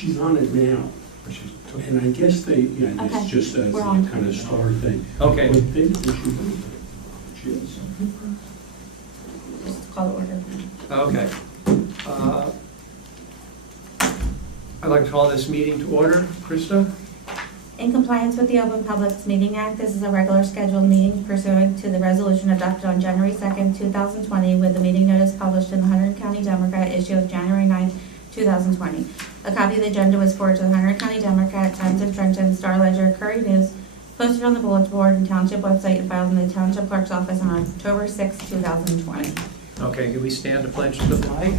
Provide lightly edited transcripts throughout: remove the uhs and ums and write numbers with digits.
She's on it now, and I guess they, Okay. it's just a We're on. kind of star thing. Okay. But they, she is. Just call it order. Okay. I'd like to call this meeting to order. Krista? In compliance with the Open Publics Meeting Act, this is a regular scheduled meeting pursuant to the resolution adopted on January 2nd, 2020, with the meeting notice published in the Hunterdon County Democrat issue of January 9th, 2020. A copy of the agenda was forwarded to the Hunterdon County Democrat, Times of Trenton, Star Ledger, Curry News, posted on the bulletin board and township website, and filed in the township clerk's office on October 6, 2020. Okay, can we stand to pledge to the flag?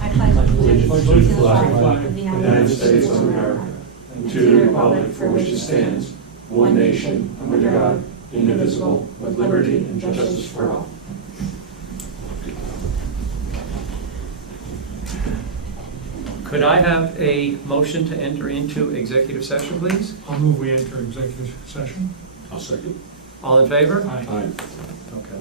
I pledge allegiance to the flag of the United States of America, and to the republic for which it stands, one nation, under God, indivisible, with liberty and justice for all. Could I have a motion to enter into executive session, please? I'll move we enter executive session. I'll second. All in favor? Aye. Aye. Okay.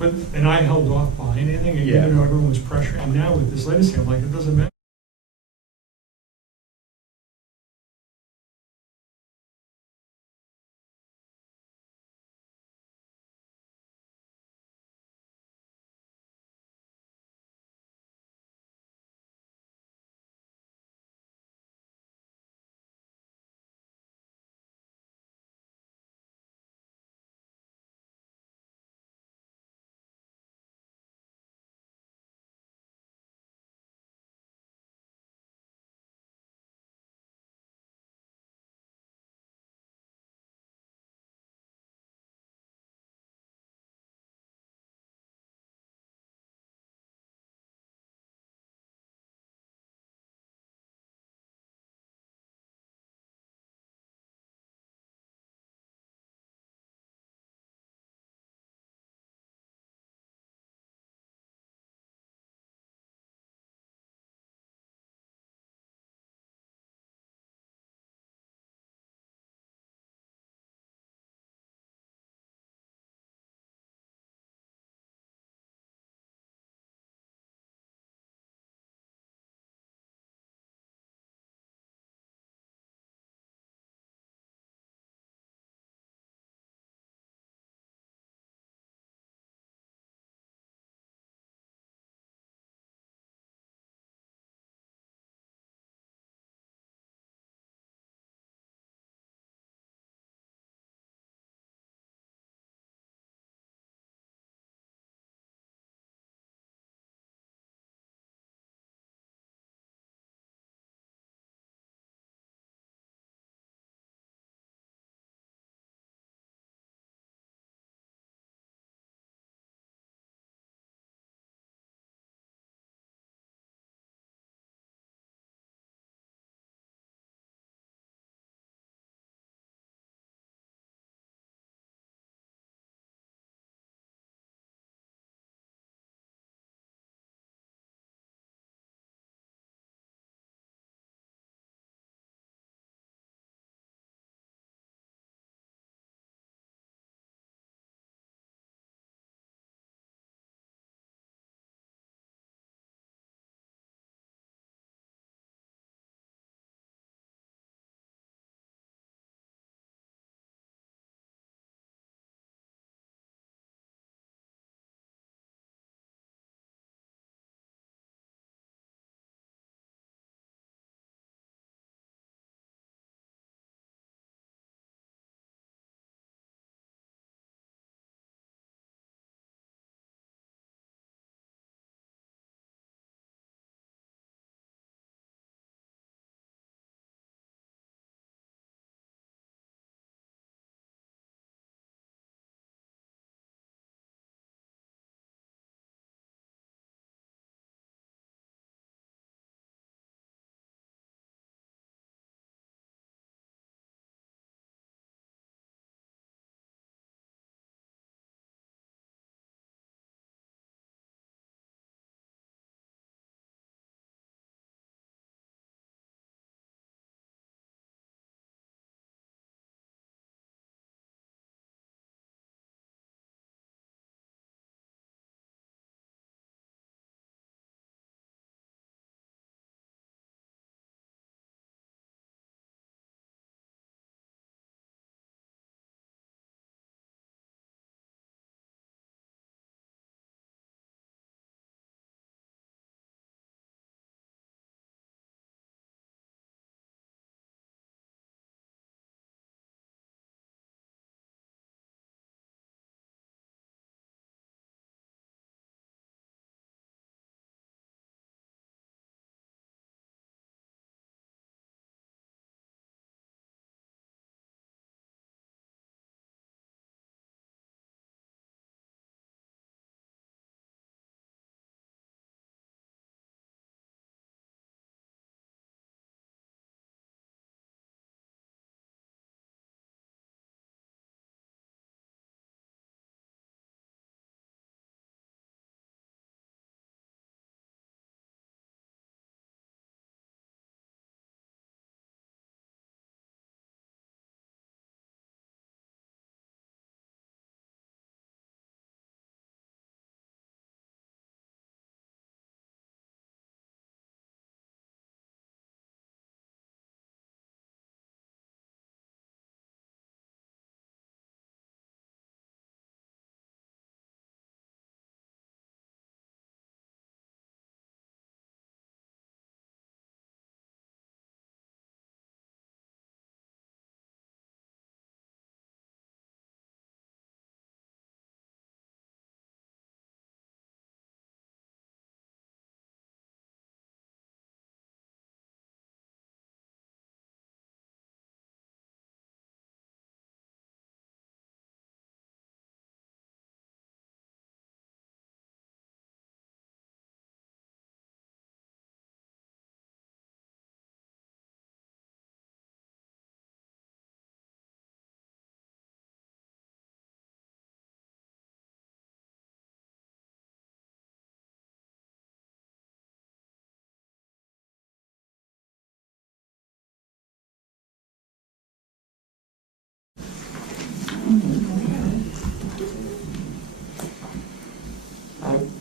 And I held off buying anything, and even though everyone was pressuring, and now with this latest thing, I'm like, it doesn't matter.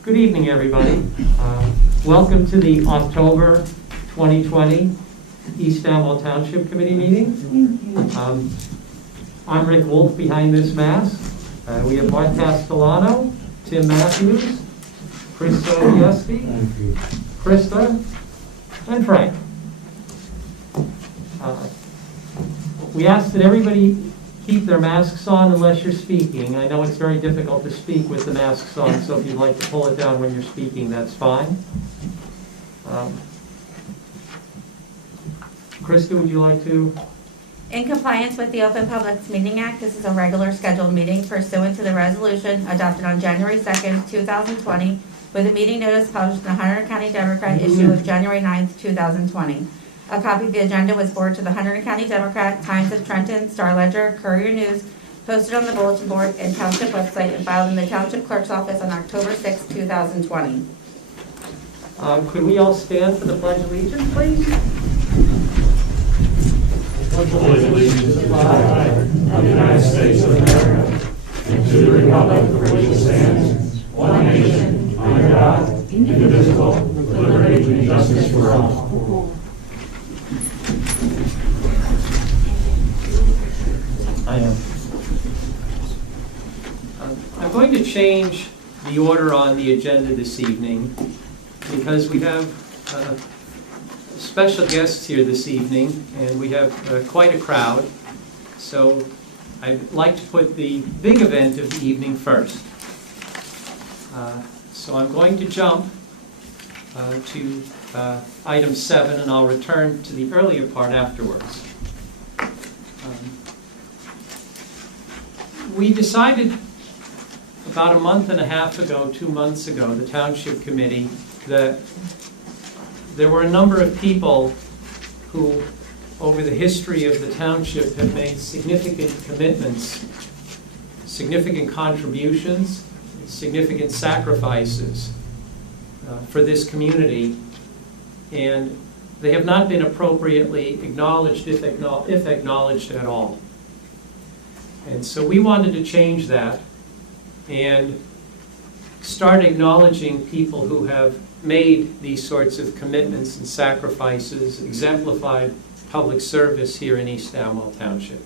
Good evening, everybody. Welcome to the October 2020 East Amwell Township Committee meeting. I'm Rick Wolf behind this mask. We have Mark Castellano, Tim Matthews, Chris Sobieski, Krista, and Frank. We ask that everybody keep their masks on unless you're speaking. I know it's very difficult to speak with the masks on, so if you'd like to pull it down when you're speaking, that's fine. Krista, would you like to? In compliance with the Open Public Meeting Act, this is a regular scheduled meeting pursuant to the resolution adopted on January 2nd, 2020, with a meeting notice published in the Hunterdon County Democrat issue of January 9th, 2020. A copy of the agenda was forwarded to the Hunterdon County Democrat, Times of Trenton, Star Ledger, Courier News, posted on the bulletin board and township website, and filed in the township clerk's office on October 6, 2020. Could we all stand for the Pledge of Allegiance, please? Pledge allegiance to the flag of the United States of America and to the republic for which it stands, one nation, under God, indivisible, with liberty and justice for all. I'm going to change the order on the agenda this evening because we have special guests here this evening and we have quite a crowd. So I'd like to put the big event of the evening first. So I'm going to jump to item 7 and I'll return to the earlier part afterwards. We decided about a month and a half ago, 2 months ago, the Township Committee, that there were a number of people who, over the history of the township, have made significant commitments, significant contributions, significant sacrifices for this community, and they have not been appropriately acknowledged, if acknowledged at all. And so we wanted to change that and start acknowledging people who have made these sorts of commitments and sacrifices, exemplified public service here in East Amwell Township.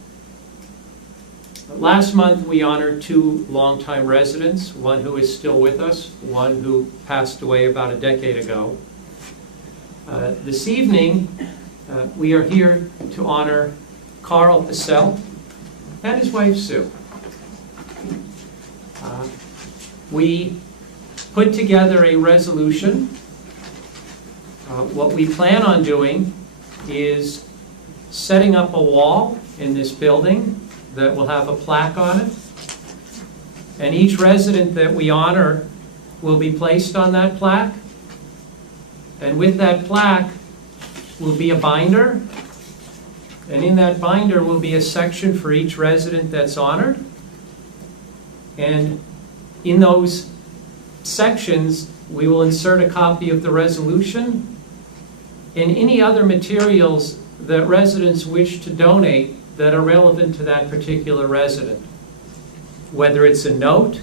Last month we honored 2 longtime residents, one who is still with us, one who passed away about a decade ago. This evening we are here to honor Carl Pissell and his wife Sue. We put together a resolution. What we plan on doing is setting up a wall in this building that will have a plaque on it. And each resident that we honor will be placed on that plaque. And with that plaque will be a binder. And in that binder will be a section for each resident that's honored. And in those sections, we will insert a copy of the resolution and any other materials that residents wish to donate that are relevant to that particular resident. Whether it's a note,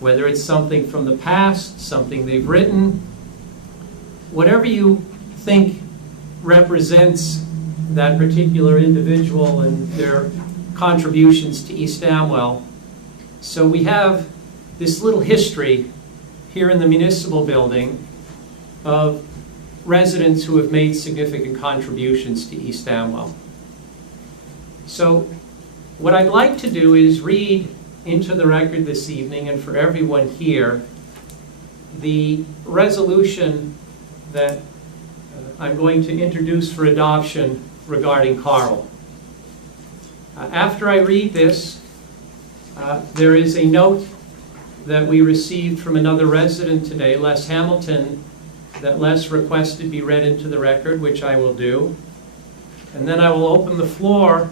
whether it's something from the past, something they've written, whatever you think represents that particular individual and their contributions to East Amwell. So we have this little history here in the municipal building of residents who have made significant contributions to East Amwell. So what I'd like to do is read into the record this evening, and for everyone here, the resolution that I'm going to introduce for adoption regarding Carl. After I read this, there is a note that we received from another resident today, Les Hamilton, that Les requested be read into the record, which I will do. And then I will open the floor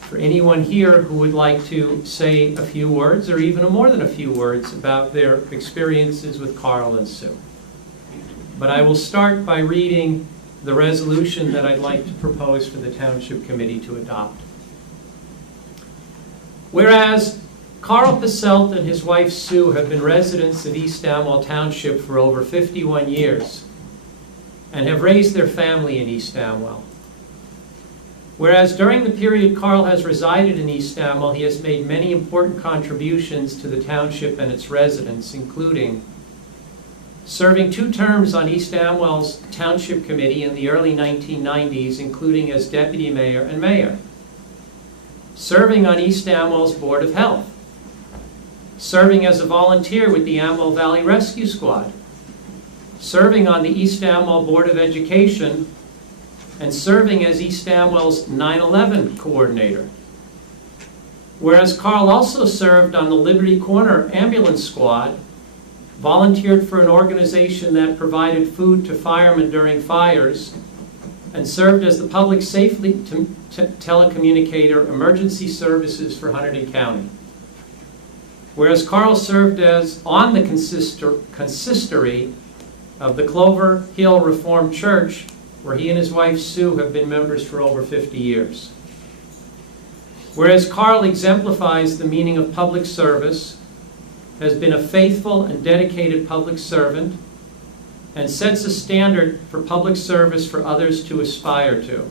for anyone here who would like to say a few words, or even more than a few words, about their experiences with Carl and Sue. But I will start by reading the resolution that I'd like to propose for the Township Committee to adopt. Whereas Carl Passelt and his wife Sue have been residents of East Amwell Township for over 51 years and have raised their family in East Amwell. Whereas during the period Carl has resided in East Amwell, he has made many important contributions to the township and its residents, including serving 2 terms on East Amwell's Township Committee in the early 1990s, including as deputy mayor and mayor, serving on East Amwell's Board of Health, serving as a volunteer with the Amwell Valley Rescue Squad, serving on the East Amwell Board of Education, and serving as East Amwell's 9/11 coordinator. Whereas Carl also served on the Liberty Corner Ambulance Squad, volunteered for an organization that provided food to firemen during fires, and served as the public safety telecommunicator emergency services for Hunterdon County. Whereas Carl served as on the consistory of the Clover Hill Reformed Church, where he and his wife Sue have been members for over 50 years. Whereas Carl exemplifies the meaning of public service, has been a faithful and dedicated public servant, and sets a standard for public service for others to aspire to.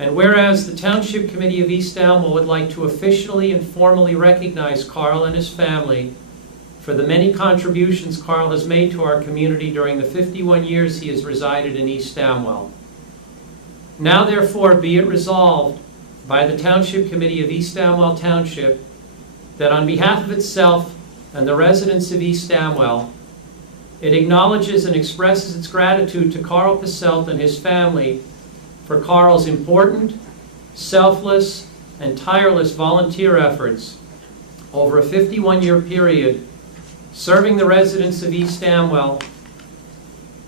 And whereas the Township Committee of East Amwell would like to officially and formally recognize Carl and his family for the many contributions Carl has made to our community during the 51 years he has resided in East Amwell. Now therefore be it resolved by the Township Committee of East Amwell Township that on behalf of itself and the residents of East Amwell, it acknowledges and expresses its gratitude to Carl Passelt and his family for Carl's important, selfless, and tireless volunteer efforts over a 51-year period, serving the residents of East Amwell,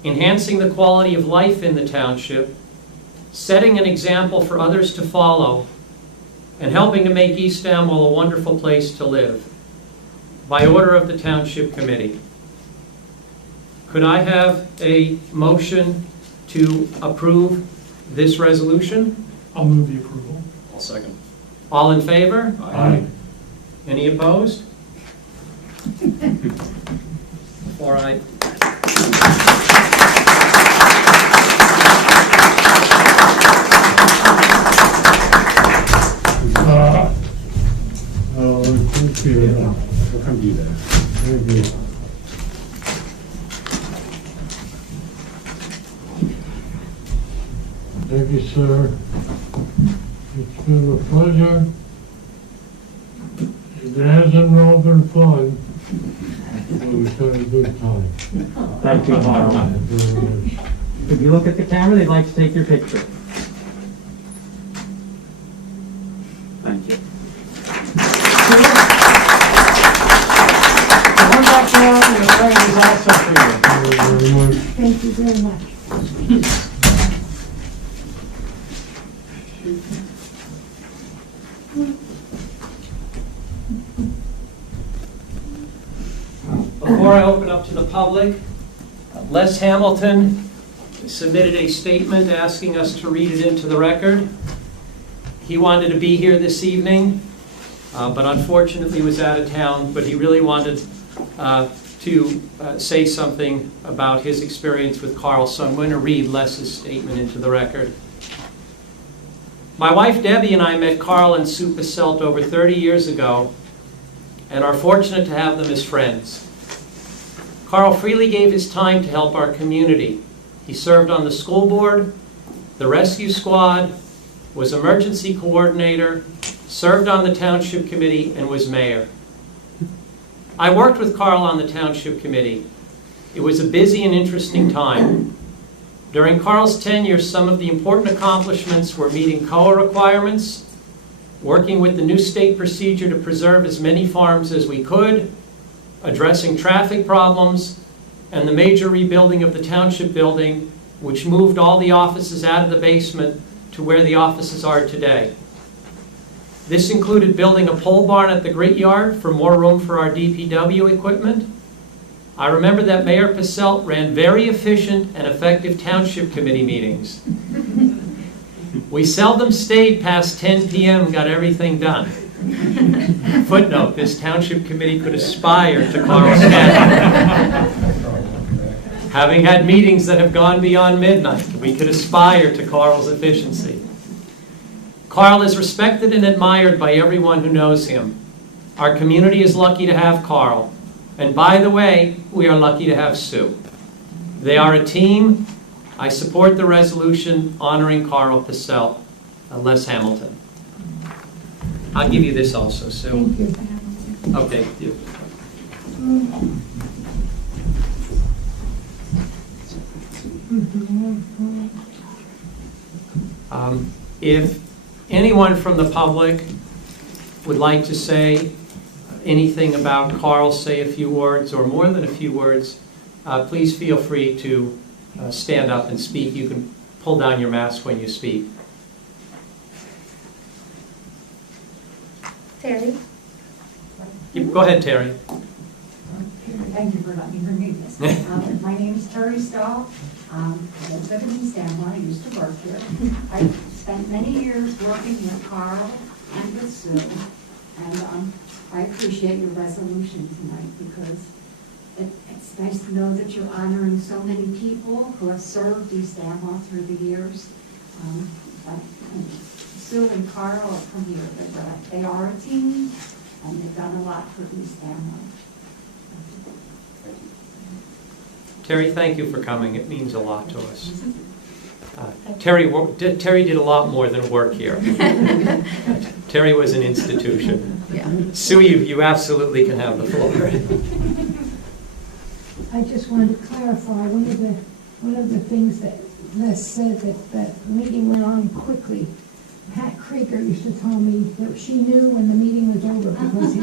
enhancing the quality of life in the township, setting an example for others to follow, and helping to make East Amwell a wonderful place to live. By order of the Township Committee. Could I have a motion to approve this resolution? I'll move the approval. I'll second. All in favor? Aye. Any opposed? Before I... Thank you. We'll come do that. Thank you. Thank you, sir. It's been a pleasure. It hasn't all been fun, but we've had a good time. Thank you, Carl. Thank you very much. If you look at the camera, they'd like to take your picture. Thank you. One back there, and the other is also for you. Thank you very much. Thank you very much. Before I open up to the public, Les Hamilton submitted a statement asking us to read it into the record. He wanted to be here this evening, but unfortunately was out of town, but he really wanted to say something about his experience with Carl, so I'm going to read Les's statement into the record. My wife Debbie and I met Carl and Sue Passelt over 30 years ago and are fortunate to have them as friends. Carl freely gave his time to help our community. He served on the school board, the rescue squad, was emergency coordinator, served on the township committee, and was mayor. I worked with Carl on the township committee. It was a busy and interesting time. During Carl's tenure, some of the important accomplishments were meeting COA requirements, working with the new state procedure to preserve as many farms as we could, addressing traffic problems, and the major rebuilding of the township building, which moved all the offices out of the basement to where the offices are today. This included building a pole barn at the grit yard for more room for our DPW equipment. I remember that Mayor Passelt ran very efficient and effective township committee meetings. We seldom stayed past 10 p.m. and got everything done. Footnote, this township committee could aspire to Carl's standard. Having had meetings that have gone beyond midnight, we could aspire to Carl's efficiency. Carl is respected and admired by everyone who knows him. Our community is lucky to have Carl. And by the way, we are lucky to have Sue. They are a team. I support the resolution honoring Carl Pissell, Les Hamilton. I'll give you this also, Sue. Thank you. Okay. You. If anyone from the public would like to say anything about Carl, say a few words or more than a few words, please feel free to stand up and speak. You can pull down your mask when you speak. Terry? Go ahead, Terry. Thank you for letting me read this. My name is Terry Stahl. I live in East Amwell. I used to work here. I spent many years working with Carl and with Sue, and I appreciate your resolution tonight because it's nice to know that you're honoring so many people who have served East Amwell through the years. Sue and Carl are from here, but they are a team, and they've done a lot for East Amwell. Terry, thank you for coming. It means a lot to us. Terry did a lot more than work here. Terry was an institution. Yeah. Sue, you absolutely can have the floor. I just wanted to clarify, one of the things that Les said, that the meeting went on quickly. Pat Krieger used to tell me that she knew when the meeting was over because he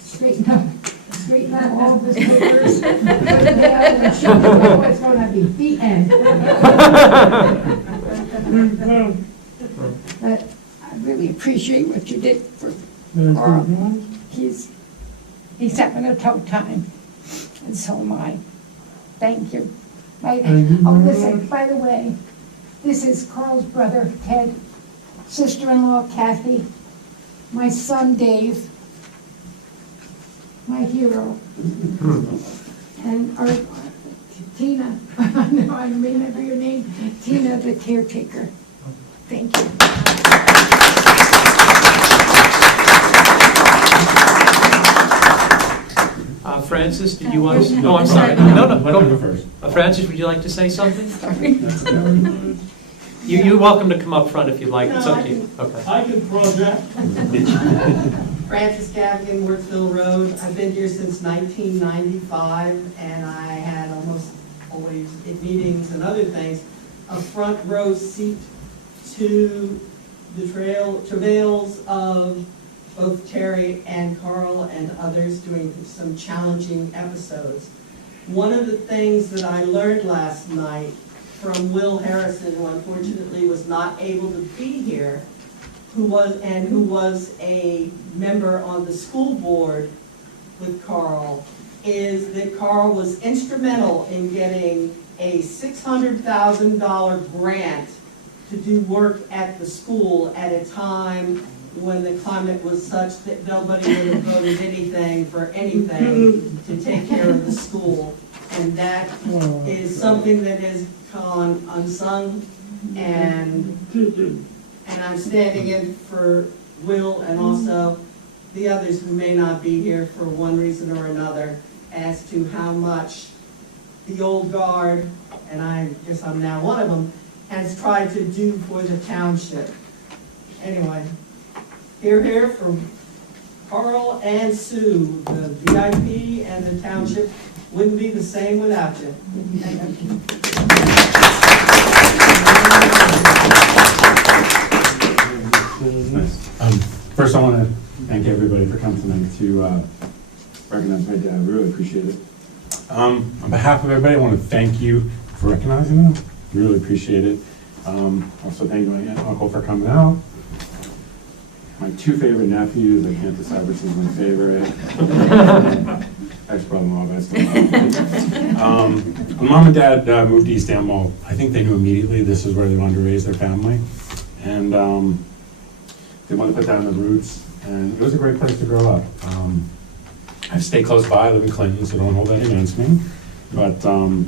straightened up all of his papers, put it down, and she knew it was going to be the end. But I really appreciate what you did for Carl. He's having a tough time, and so am I. Thank you. Listen, by the way, this is Carl's brother, Ted, sister-in-law, Kathy, my son, Dave, my hero, and our Tina, no, I remember your name, Tina, the caretaker. Thank you. Francis, did you want to? Oh, I'm sorry. No, go first. Francis, would you like to say something? You're welcome to come up front if you'd like. It's up to you. Okay. I can project. Francis Gavigan, Worthville Road. I've been here since 1995, and I had almost always, in meetings and other things, a front row seat to the travails of both Terry and Carl and others doing some challenging episodes. One of the things that I learned last night from Will Harrison, who unfortunately was not able to be here, who was a member on the school board with Carl, is that Carl was instrumental in getting a $600,000 grant to do work at the school at a time when the climate was such that nobody would have voted anything for anything to take care of the school. And that is something that has gone unsung, and I'm standing in for Will and also the others who may not be here for one reason or another as to how much the old guard, and I guess I'm now one of them, has tried to do for the township. Anyway, here from Carl and Sue, the VIP and the township wouldn't be the same without you. Thank you. First, I want to thank everybody for coming tonight to recognize my dad. I really appreciate it. On behalf of everybody, I want to thank you for recognizing them. Really appreciate it. Also, thank my uncle for coming out. My two favorite nephews, I can't decide which one's my favorite. Ex-brother-in-law, but I still love them. When Mom and Dad moved to East Amwell, I think they knew immediately this is where they wanted to raise their family. And they wanted to put down the roots and it was a great place to grow up. I stay close by, I live in Clinton, so don't hold that against me. But, you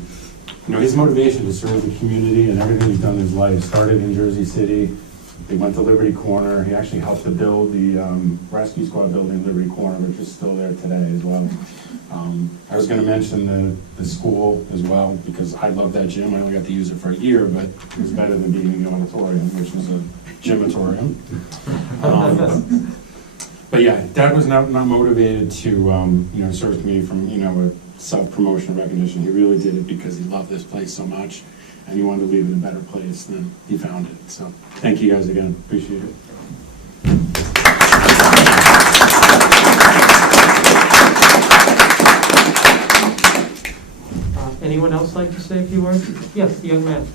know, his motivation to serve the community and everything he's done in his life started in Jersey City. They went to Liberty Corner. He actually helped to build the rescue squad building in Liberty Corner, which is still there today as well. I was going to mention the school as well, because I love that gym. I only got to use it for a year, but it was better than being in the auditorium, which was a gymatorium. But yeah, Dad was not motivated to you know, serve the community from, you know, a self-promotion recognition. He really did it because he loved this place so much, and he wanted to leave it in a better place than he found it. So thank you guys again. Appreciate it. Anyone else like to say a few words? Yes, the young man.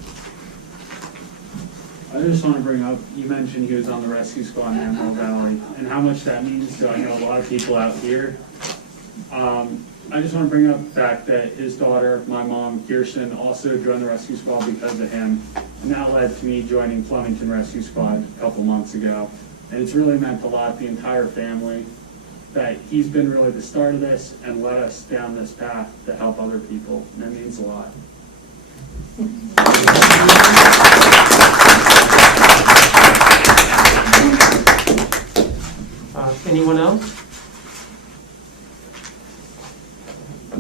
I just want to bring up, you mentioned he was on the rescue squad in Amwell Valley, and how much that means to, I know, a lot of people out here. I just want to bring up the fact that his daughter, my mom, Kirsten, also joined the rescue squad because of him, and that led to me joining Flemington Rescue Squad a couple months ago. And it's really meant a lot to the entire family, that he's been really the start of this and led us down this path to help other people, and that means a lot. Anyone else?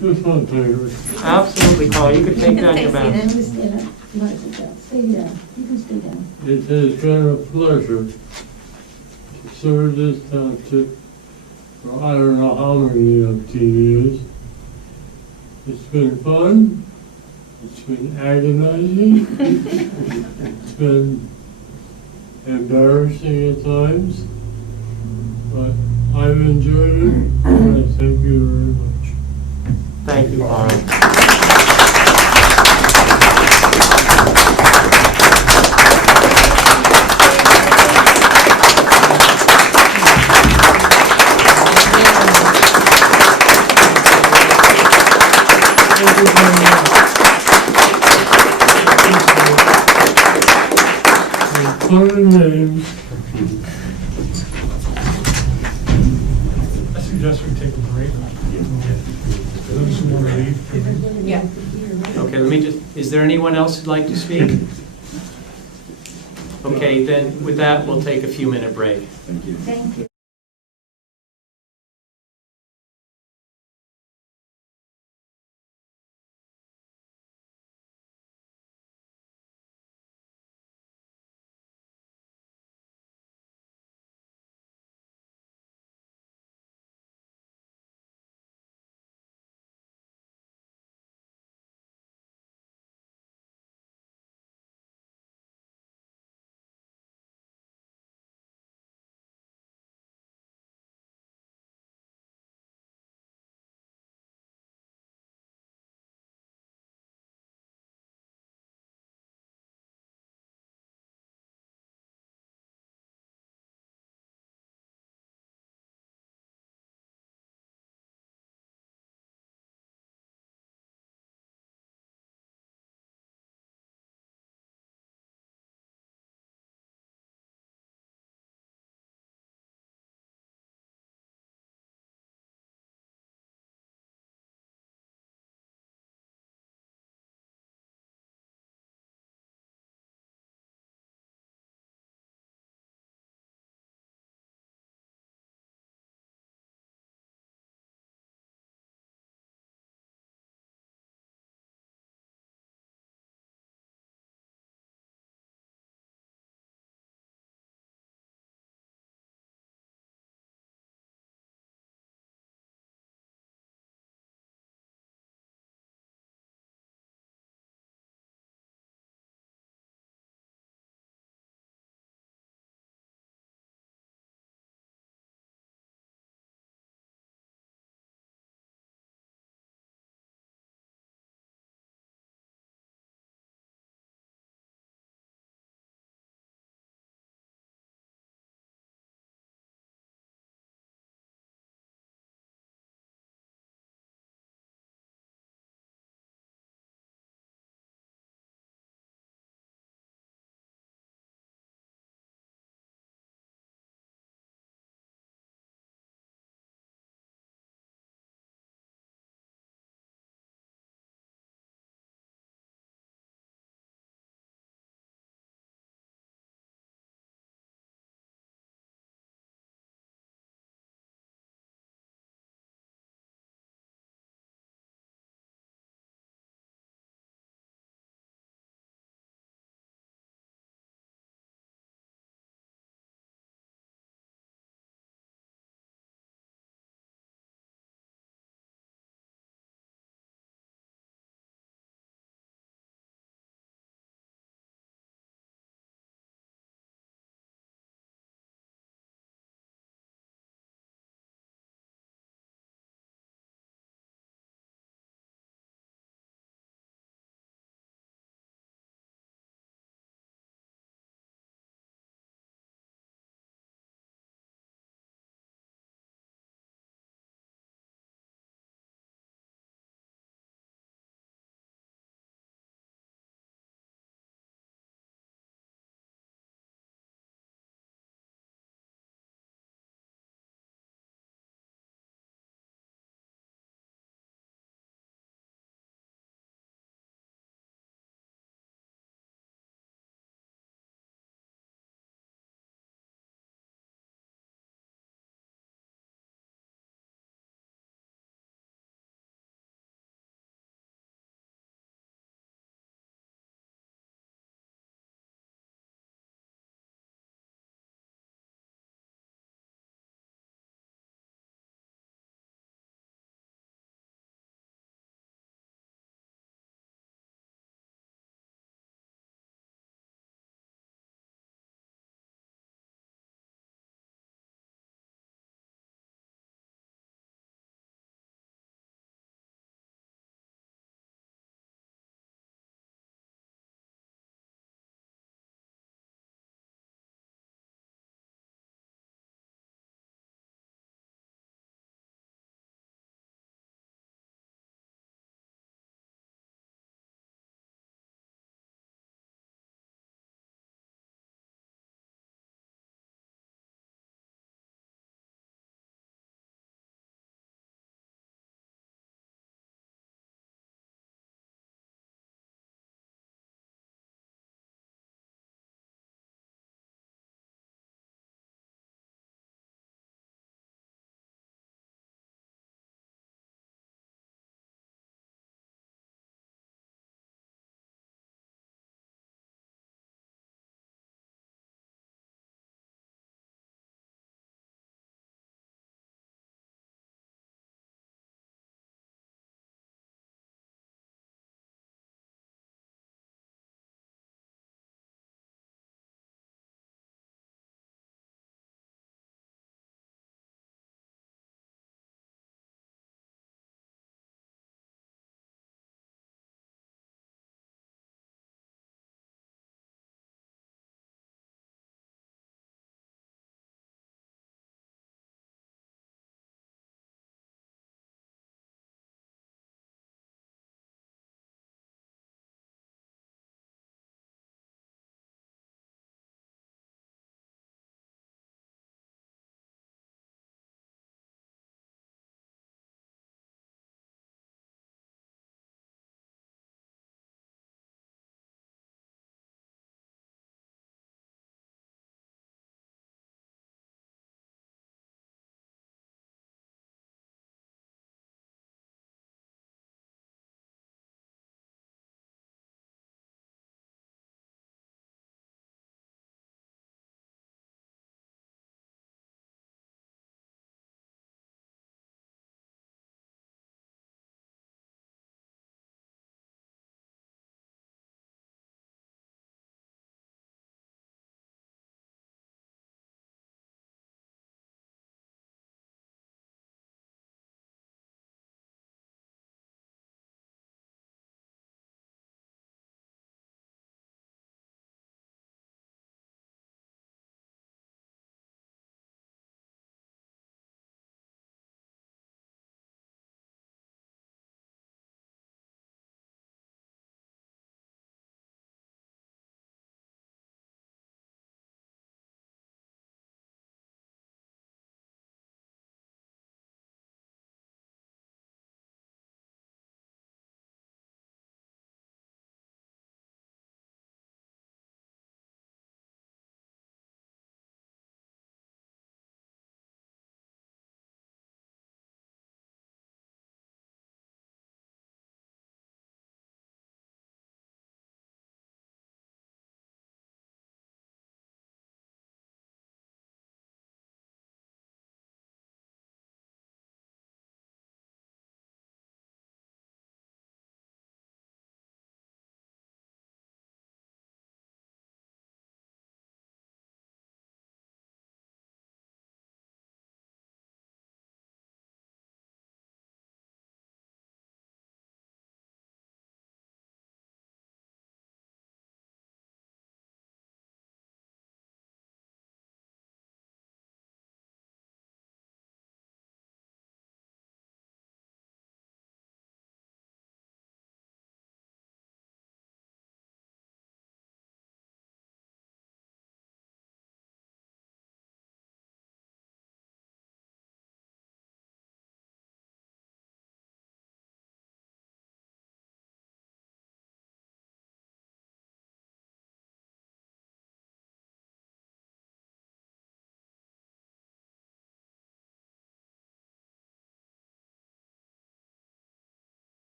Just one thing. Absolutely, Paul, you can take down your mask. Stay down. You can stay down. It has been a pleasure to serve this township for I don't know how many years. It's been fun. It's been agonizing. It's been embarrassing at times. But I've enjoyed it, and I thank you very much. Thank you, Paul. Fun names. I suggest we take a break. Those who want to leave. Yeah. Okay, let me just, is there anyone else who'd like to speak? Okay, then with that, we'll take a few minute break. Thank you. Thank you.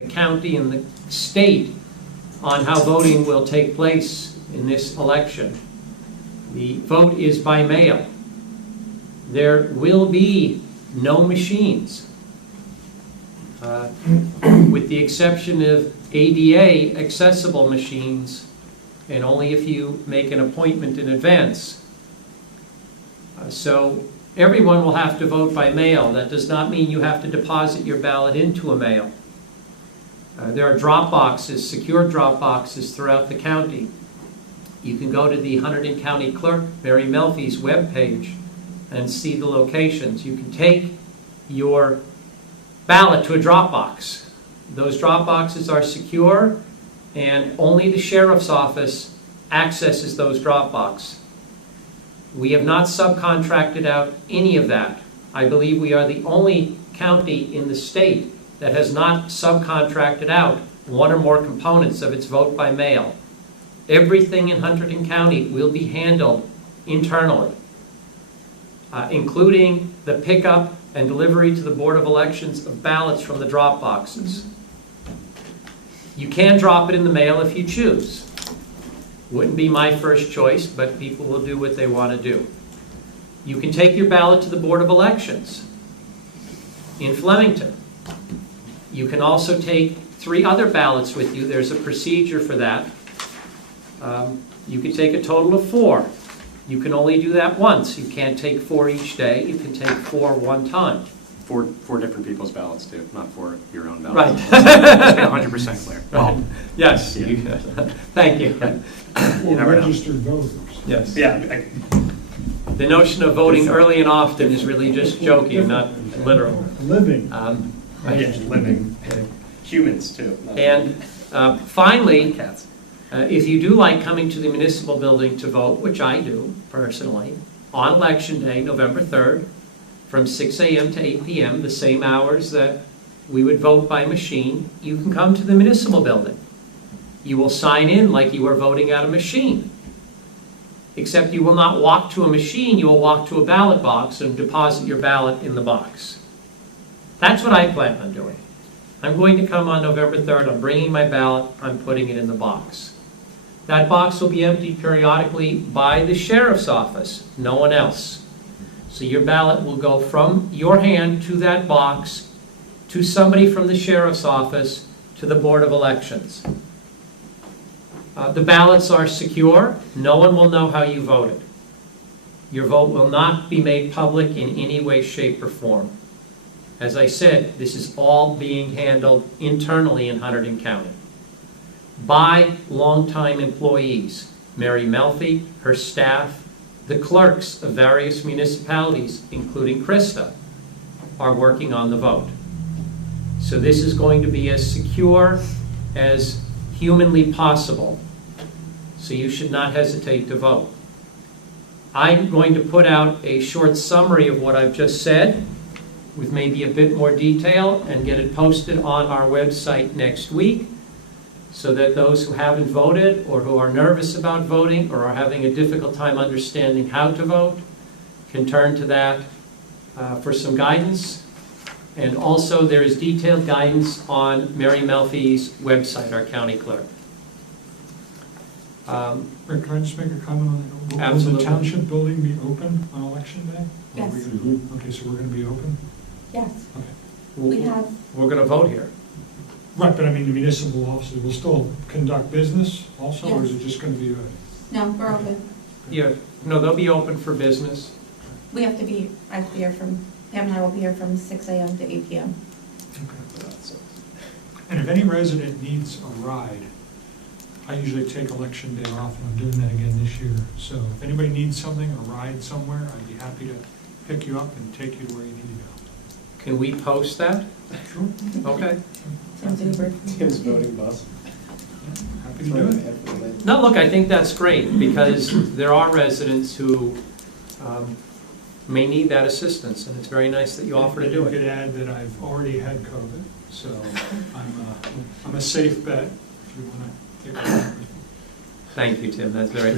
the county and the state on how voting will take place in this election. The vote is by mail. There will be no machines, with the exception of ADA accessible machines, and only if you make an appointment in advance. So everyone will have to vote by mail. That does not mean you have to deposit your ballot into a mail. There are drop boxes, secure drop boxes throughout the county. You can go to the Hunterdon County Clerk, Mary Melfi's webpage, and see the locations. You can take your ballot to a drop box. Those drop boxes are secure, and only the sheriff's office accesses those drop boxes. We have not subcontracted out any of that. I believe we are the only county in the state that has not subcontracted out one or more components of its vote by mail. Everything in Hunterdon County will be handled internally, including the pickup and delivery to the Board of Elections of ballots from the drop boxes. You can drop it in the mail if you choose. Wouldn't be my first choice, but people will do what they want to do. You can take your ballot to the Board of Elections in Flemington. You can also take 3 other ballots with you. There's a procedure for that. You can take a total of 4. You can only do that once. You can't take 4 each day. You can take 4 one time. Four different people's ballots too, not for your own ballot. Right. 100% clear. Well, yes. Yeah. Thank you. Or never know. registered voters. Yes. Yeah. The notion of voting early and often is really just joking, not literal. Living. Living humans too. And finally, Cats. if you do like coming to the municipal building to vote, which I do personally, on Election Day, November 3rd, from 6 a.m. to 8 p.m., the same hours that we would vote by machine, you can come to the municipal building. You will sign in like you are voting at a machine. Except you will not walk to a machine, you will walk to a ballot box and deposit your ballot in the box. That's what I plan on doing. I'm going to come on November 3rd, I'm bringing my ballot, I'm putting it in the box. That box will be emptied periodically by the sheriff's office, no one else. So your ballot will go from your hand to that box, to somebody from the sheriff's office, to the Board of Elections. The ballots are secure. No one will know how you voted. Your vote will not be made public in any way, shape, or form. As I said, this is all being handled internally in Hunterdon County by longtime employees. Mary Melfi, her staff, the clerks of various municipalities, including Krista, are working on the vote. So this is going to be as secure as humanly possible. So you should not hesitate to vote. I'm going to put out a short summary of what I've just said, with maybe a bit more detail, and get it posted on our website next week, so that those who haven't voted or who are nervous about voting or are having a difficult time understanding how to vote can turn to that for some guidance. And also there is detailed guidance on Mary Melfi's website, our county clerk. Rick, can I just make a comment on that? Will Absolutely. the township building be open on election day? Or are we Yes. gonna- Okay, so we're going to be open? Yes, Okay. we have, We're going to vote here. Right, but I mean, the municipal offices will still conduct business also, or is it just going to be a? no, we're open. Yeah, no, they'll be open for business. We have to be, I have to be here from, Pam and I will be here from 6 a.m. to 8 p.m. Okay. And if any resident needs a ride, I usually take election day off, and I'm doing that again this year. So if anybody needs something, a ride somewhere, I'd be happy to pick you up and take you to where you need to go. Can we post that? Sure. Okay. Tim's Uber. Tim's voting bus. Happy to do it. No, look, I think that's great, because there are residents who may need that assistance, and it's very nice that you offer to do You it. could add that I've already had COVID, so I'm a safe bet if you want to take it. Thank you, Tim, that's very,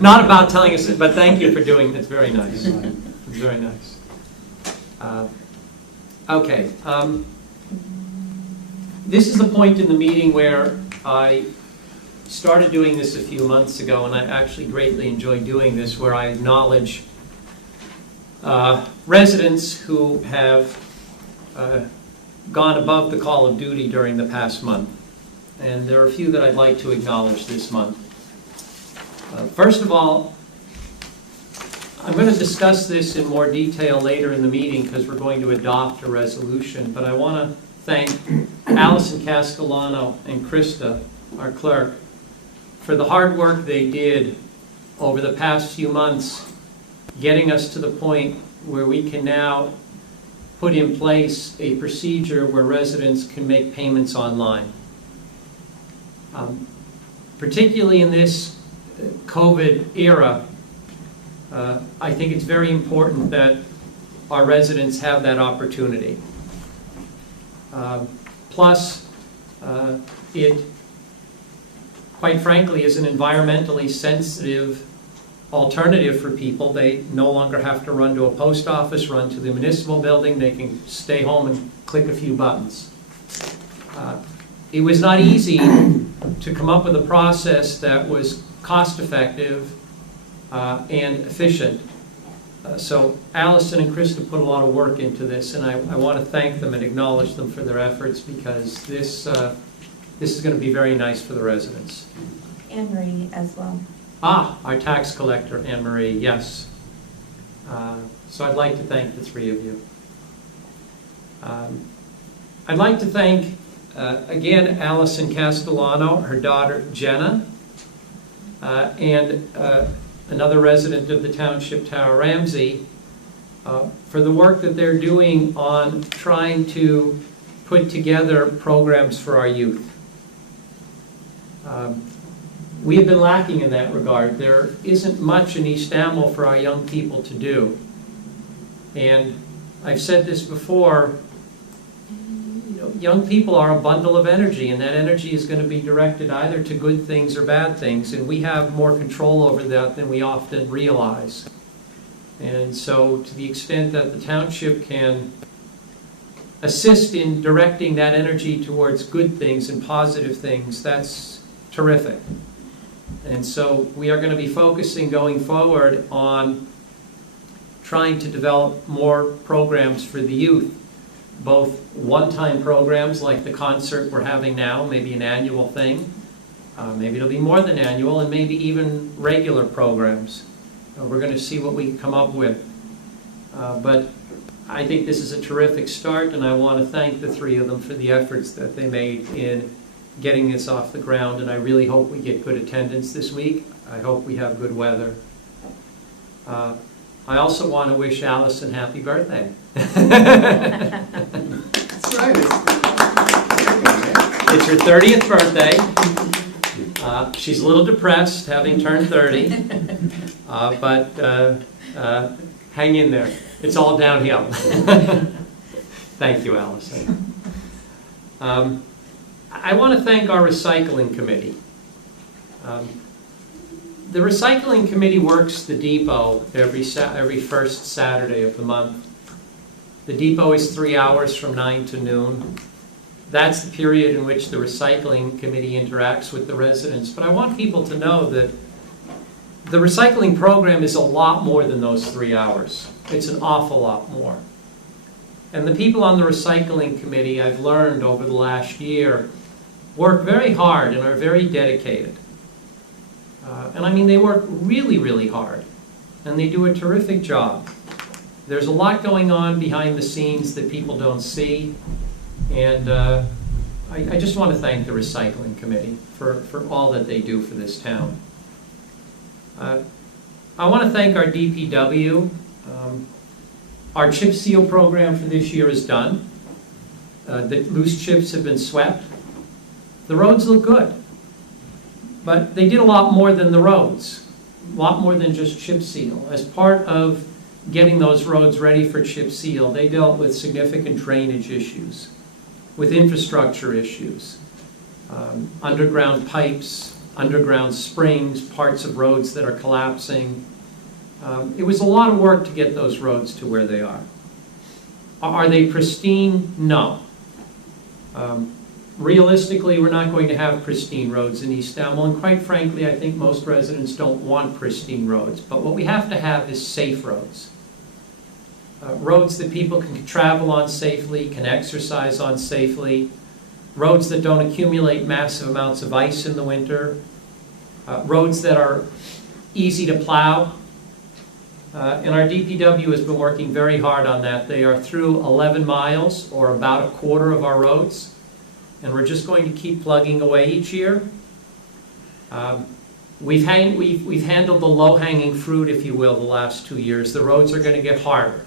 not about telling us, but thank you for doing, it's very nice. It's very nice. Okay. This is the point in the meeting where I started doing this a few months ago, and I actually greatly enjoy doing this, where I acknowledge residents who have gone above the call of duty during the past month. And there are a few that I'd like to acknowledge this month. First of all, I'm going to discuss this in more detail later in the meeting because we're going to adopt a resolution, but I want to thank Allison Castellano and Krista, our clerk, for the hard work they did over the past few months, getting us to the point where we can now put in place a procedure where residents can make payments online. Particularly in this COVID era, I think it's very important that our residents have that opportunity. Plus, it, quite frankly, is an environmentally sensitive alternative for people. They no longer have to run to a post office, run to the municipal building. They can stay home and click a few buttons. It was not easy to come up with a process that was cost-effective and efficient. So Allison and Krista put a lot of work into this, and I want to thank them and acknowledge them for their efforts, because this is going to be very nice for the residents. Anne Marie as well. Our tax collector, Anne Marie, yes. So I'd like to thank the three of you. I'd like to thank, again, Allison Castellano, her daughter Jenna, and another resident of the township, Tara Ramsey, for the work that they're doing on trying to put together programs for our youth. We have been lacking in that regard. There isn't much in East Amwell for our young people to do. And I've said this before, young people are a bundle of energy, and that energy is going to be directed either to good things or bad things, and we have more control over that than we often realize. And so to the extent that the township can assist in directing that energy towards good things and positive things, that's terrific. And so we are going to be focusing going forward on trying to develop more programs for the youth, both one-time programs like the concert we're having now, maybe an annual thing, maybe it'll be more than annual, and maybe even regular programs. We're going to see what we can come up with. But I think this is a terrific start, and I want to thank the three of them for the efforts that they made in getting this off the ground, and I really hope we get good attendance this week. I hope we have good weather. I also want to wish Allison happy birthday. That's right. It's her 30th birthday. She's a little depressed having turned 30, but hang in there. It's all downhill. Thank you, Allison. I want to thank our recycling committee. The recycling committee works the depot every first Saturday of the month. The depot is 3 hours from 9 to noon. That's the period in which the recycling committee interacts with the residents. But I want people to know that the recycling program is a lot more than those 3 hours. It's an awful lot more. And the people on the recycling committee, I've learned over the last year, work very hard and are very dedicated. And I mean, they work really, really hard. And they do a terrific job. There's a lot going on behind the scenes that people don't see. And I just want to thank the recycling committee for all that they do for this town. I want to thank our DPW. Our chip seal program for this year is done. The loose chips have been swept. The roads look good. But they did a lot more than the roads, a lot more than just chip seal. As part of getting those roads ready for chip seal, they dealt with significant drainage issues, with infrastructure issues, underground pipes, underground springs, parts of roads that are collapsing. It was a lot of work to get those roads to where they are. Are they pristine? No. Realistically, we're not going to have pristine roads in East Amwell, and quite frankly, I think most residents don't want pristine roads. But what we have to have is safe roads. Roads that people can travel on safely, can exercise on safely, roads that don't accumulate massive amounts of ice in the winter, roads that are easy to plow. And our DPW has been working very hard on that. They are through 11 miles, or about a quarter of our roads. And we're just going to keep plugging away each year. We've handled the low-hanging fruit, if you will, the last 2 years. The roads are going to get harder.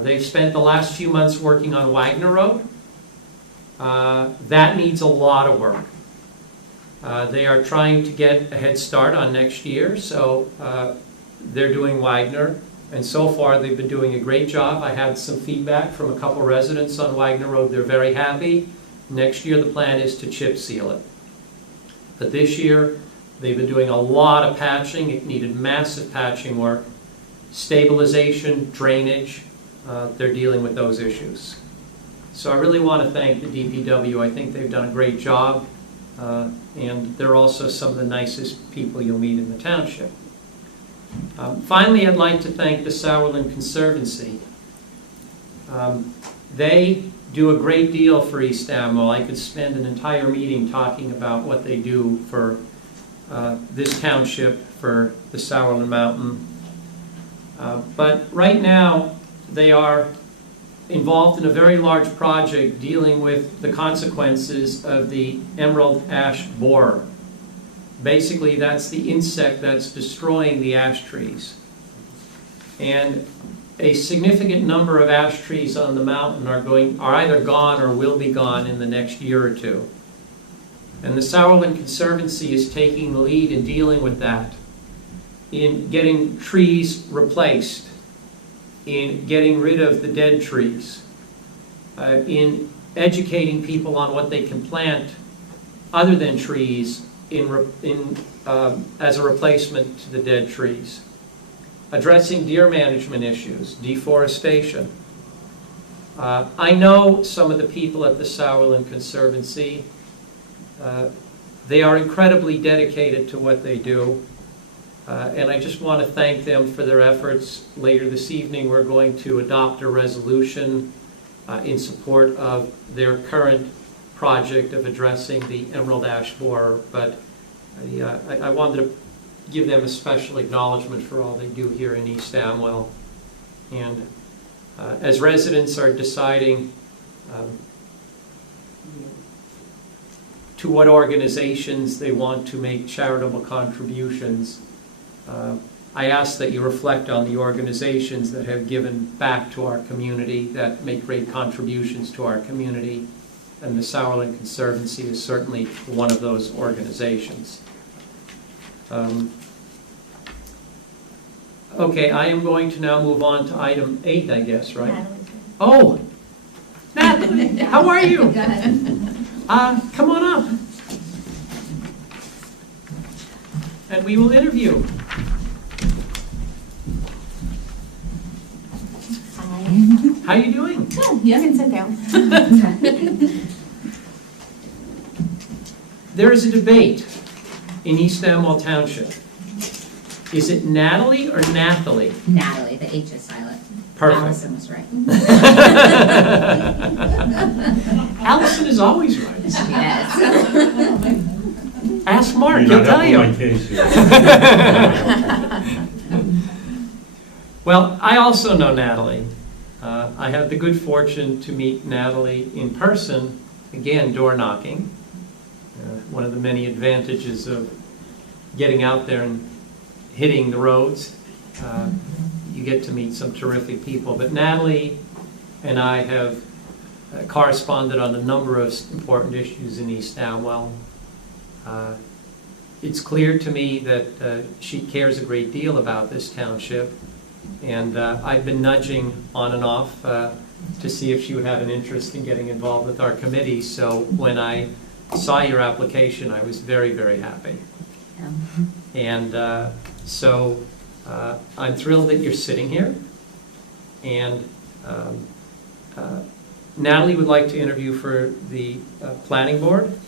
They've spent the last few months working on Wagner Road. That needs a lot of work. They are trying to get a head start on next year, so they're doing Wagner. And so far, they've been doing a great job. I had some feedback from a couple residents on Wagner Road. They're very happy. Next year, the plan is to chip seal it. But this year, they've been doing a lot of patching. It needed massive patching work. Stabilization, drainage, they're dealing with those issues. So I really want to thank the DPW. I think they've done a great job. And they're also some of the nicest people you'll meet in the township. Finally, I'd like to thank the Sauerland Conservancy. They do a great deal for East Amwell. I could spend an entire meeting talking about what they do for this township, for the Sauerland Mountain. But right now, they are involved in a very large project dealing with the consequences of the emerald ash borer. Basically, that's the insect that's destroying the ash trees. And a significant number of ash trees on the mountain are either gone or will be gone in the next year or two. And the Sauerland Conservancy is taking the lead in dealing with that, in getting trees replaced, in getting rid of the dead trees, in educating people on what they can plant other than trees as a replacement to the dead trees. Addressing deer management issues, deforestation. I know some of the people at the Sauerland Conservancy. They are incredibly dedicated to what they do. And I just want to thank them for their efforts. Later this evening, we're going to adopt a resolution in support of their current project of addressing the emerald ash borer, but I wanted to give them a special acknowledgement for all they do here in East Amwell. And as residents are deciding to what organizations they want to make charitable contributions, I ask that you reflect on the organizations that have given back to our community, that make great contributions to our community. And the Sauerland Conservancy is certainly one of those organizations. Okay, I am going to now move on to item 8, I guess, right? Natalie. Oh, Natalie, how are you? Good. Come on up. And we will interview. Hi. How are you doing? Good. You can sit down. There is a debate in East Amwell Township. Is it Natalie or Nathalie? Natalie, the H is silent. Perfect. Allison was right. Allison is always right. Yes. Ask Mark, You're he'll not tell helping you. my case here. Well, I also know Natalie. I had the good fortune to meet Natalie in person, again, door knocking. One of the many advantages of getting out there and hitting the roads. You get to meet some terrific people. But Natalie and I have corresponded on a number of important issues in East Amwell. It's clear to me that she cares a great deal about this township. And I've been nudging on and off to see if she would have an interest in getting involved with our committee. So when I saw your application, I was very, very happy. And so I'm thrilled that you're sitting here. And Natalie would like to interview for the planning board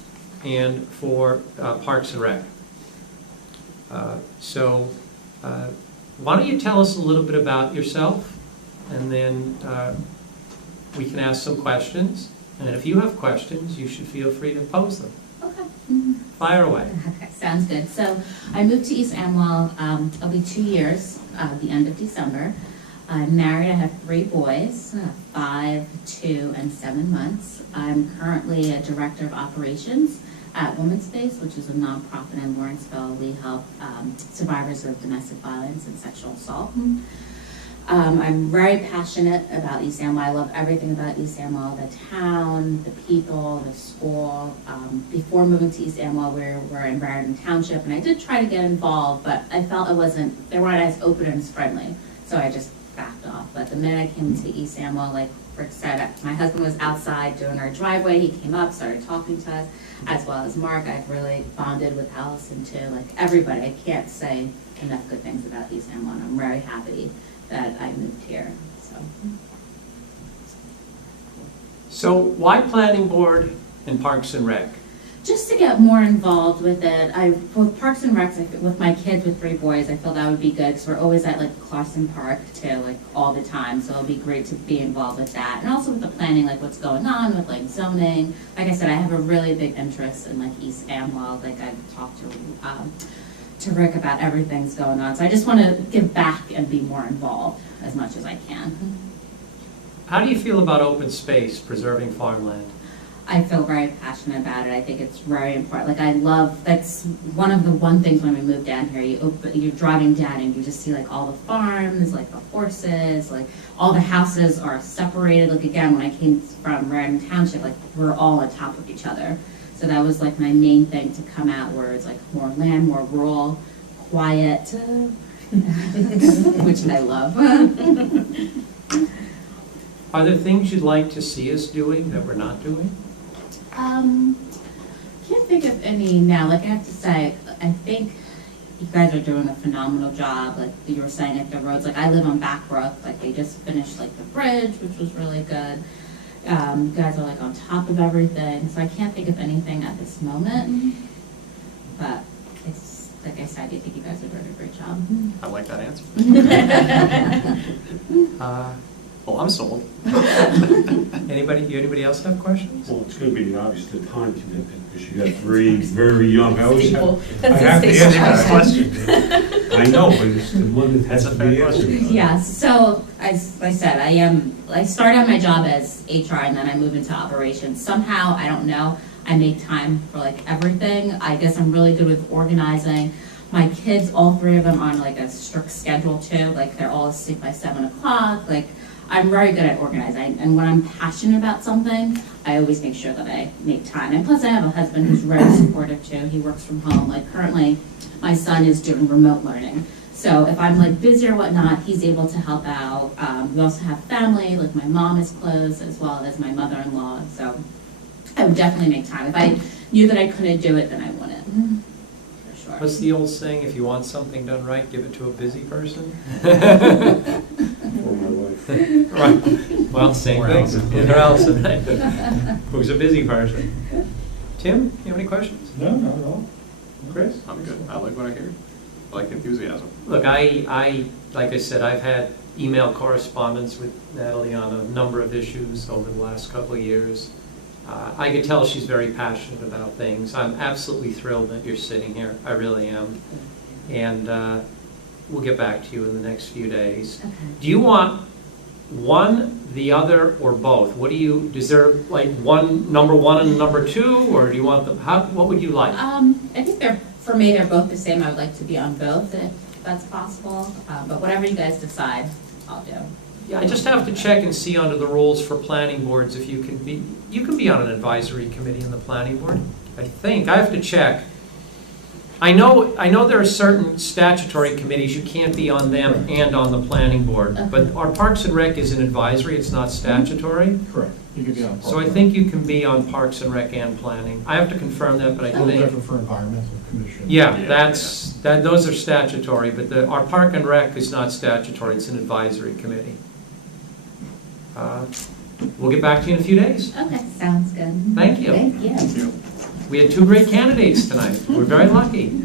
and for Parks and Rec. So why don't you tell us a little bit about yourself, and then we can ask some questions. And if you have questions, you should feel free to pose them. Okay. Fire away. Okay, sounds good. So I moved to East Amwell, it'll be 2 years, the end of December. I'm married, I have 3 boys, 5, 2, and 7 months. I'm currently a director of operations at Women's Space, which is a nonprofit in Lawrenceville. We help survivors of domestic violence and sexual assault. I'm very passionate about East Amwell. I love everything about East Amwell, the town, the people, the school. Before moving to East Amwell, we were in Amwell Township, and I did try to get involved, but I felt they weren't as open and as friendly, so I just backed off. But the minute I came to East Amwell, like Rick said, my husband was outside doing our driveway. He came up, started talking to us, as well as Mark. I've really bonded with Allison too, like everybody. I can't say enough good things about East Amwell, and I'm very happy that I moved here. So why planning board and Parks and Rec? Just to get more involved with it. With Parks and Recs, with my kids with 3 boys, I feel that would be good because we're always at like Clarkson Park too, like all the time. So it'll be great to be involved with that, and also with the planning, like what's going on with like zoning. Like I said, I have a really big interest in like East Amwell. Like I talked to Rick about everything's going on. So I just want to give back and be more involved as much as I can. How do you feel about open space, preserving farmland? I feel very passionate about it. I think it's very important. Like that's one of the things when we moved down here, you're driving down and you just see like all the farms, like the horses, like all the houses are separated. Like again, when I came from Amwell Township, like we're all on top of each other. So that was like my main thing to come out, where it's like more land, more rural, quiet, which I love. Are there things you'd like to see us doing that we're not doing? Can't think of any now. Like I have to say, I think you guys are doing a phenomenal job. Like you were saying, like the roads. Like I live on Backbrook. Like they just finished like the bridge, which was really good. You guys are like on top of everything. So I can't think of anything at this moment. But it's like I said, I think you guys are doing a great job. I like that answer. Well, I'm sold. Anybody else have questions? Well, it's going to be obvious the time commitment, because you got 3 very young. I always Staple. have, I That's a have to staple answer that question. I know, but it's the one that has to be answered. Yeah, so as I said, I started my job as HR and then I moved into operations. Somehow, I don't know, I make time for like everything. I guess I'm really good with organizing. My kids, all 3 of them are on like a strict schedule too. Like they're all asleep by 7 o'clock. Like I'm very good at organizing, and when I'm passionate about something, I always make sure that I make time. And plus I have a husband who's very supportive too. He works from home. Like currently, my son is doing remote learning. So if I'm like busy or whatnot, he's able to help out. We also have family, like my mom is close, as well as my mother-in-law. So I would definitely make time. If I knew that I couldn't do it, then I wouldn't. For sure. What's the old saying, if you want something done right, give it to a busy person? For my wife. Right. Well, same thing. Or Allison, right? Who's a busy person. Tim, you have any questions? No, not at all. Chris? I'm good. I like what I hear. I like the enthusiasm. Look, like I said, I've had email correspondence with Natalie on a number of issues over the last couple of years. I could tell she's very passionate about things. I'm absolutely thrilled that you're sitting here. I really am. And we'll get back to you in the next few days. Okay. Do you want one, the other, or both? Is there like number 1 and number 2, or do you want them, what would you like? I think for me, they're both the same. I would like to be on both if that's possible. But whatever you guys decide, I'll do. Yeah, I just have to check and see under the rules for planning boards if you can be on an advisory committee in the planning board. I think, I have to check. I know there are certain statutory committees, you can't be on them and on the planning board. Okay. But our Parks and Rec is an advisory, it's not statutory. Correct. You could be on. So I think you can be on Parks and Rec and planning. I have to confirm that, but I A little think. different for environmental commission. Yeah, those are statutory, but our Park and Rec is not statutory, it's an advisory committee. we'll get back to you in a few days. Okay, sounds good. Thank you. Thank you. We had two great candidates tonight. We're very lucky.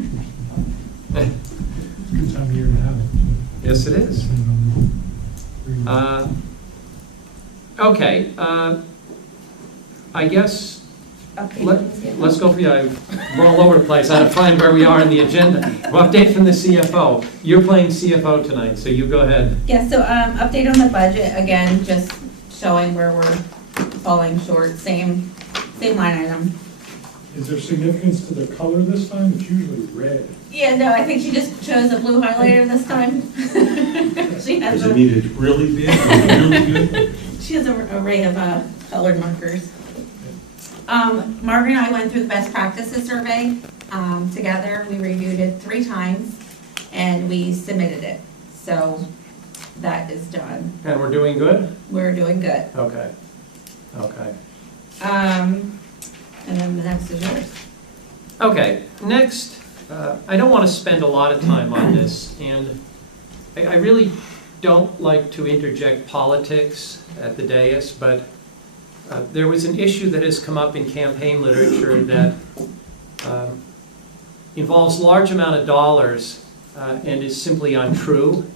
Good time of year to have it. Yes, it is. Okay, I guess let's go for we're all over the place. I had to find where we are in the agenda. Update from the CFO. You're playing CFO tonight, so you go ahead. Yeah, so update on the budget, again, just showing where we're falling short, same line item. Is there significance to the color this time? It's usually red. Yeah, no, I think she just chose a blue highlighter this time. She has Does it mean it's really big or really good? She has an array of colored markers. Margaret and I went through the best practices survey together. We reviewed it 3 times and we submitted it. So that is done. And we're doing good? We're doing good. Okay. Okay. And then the next is yours. Okay, next, I don't want to spend a lot of time on this, and I really don't like to interject politics at the dais, but there was an issue that has come up in campaign literature that involves large amount of dollars and is simply untrue.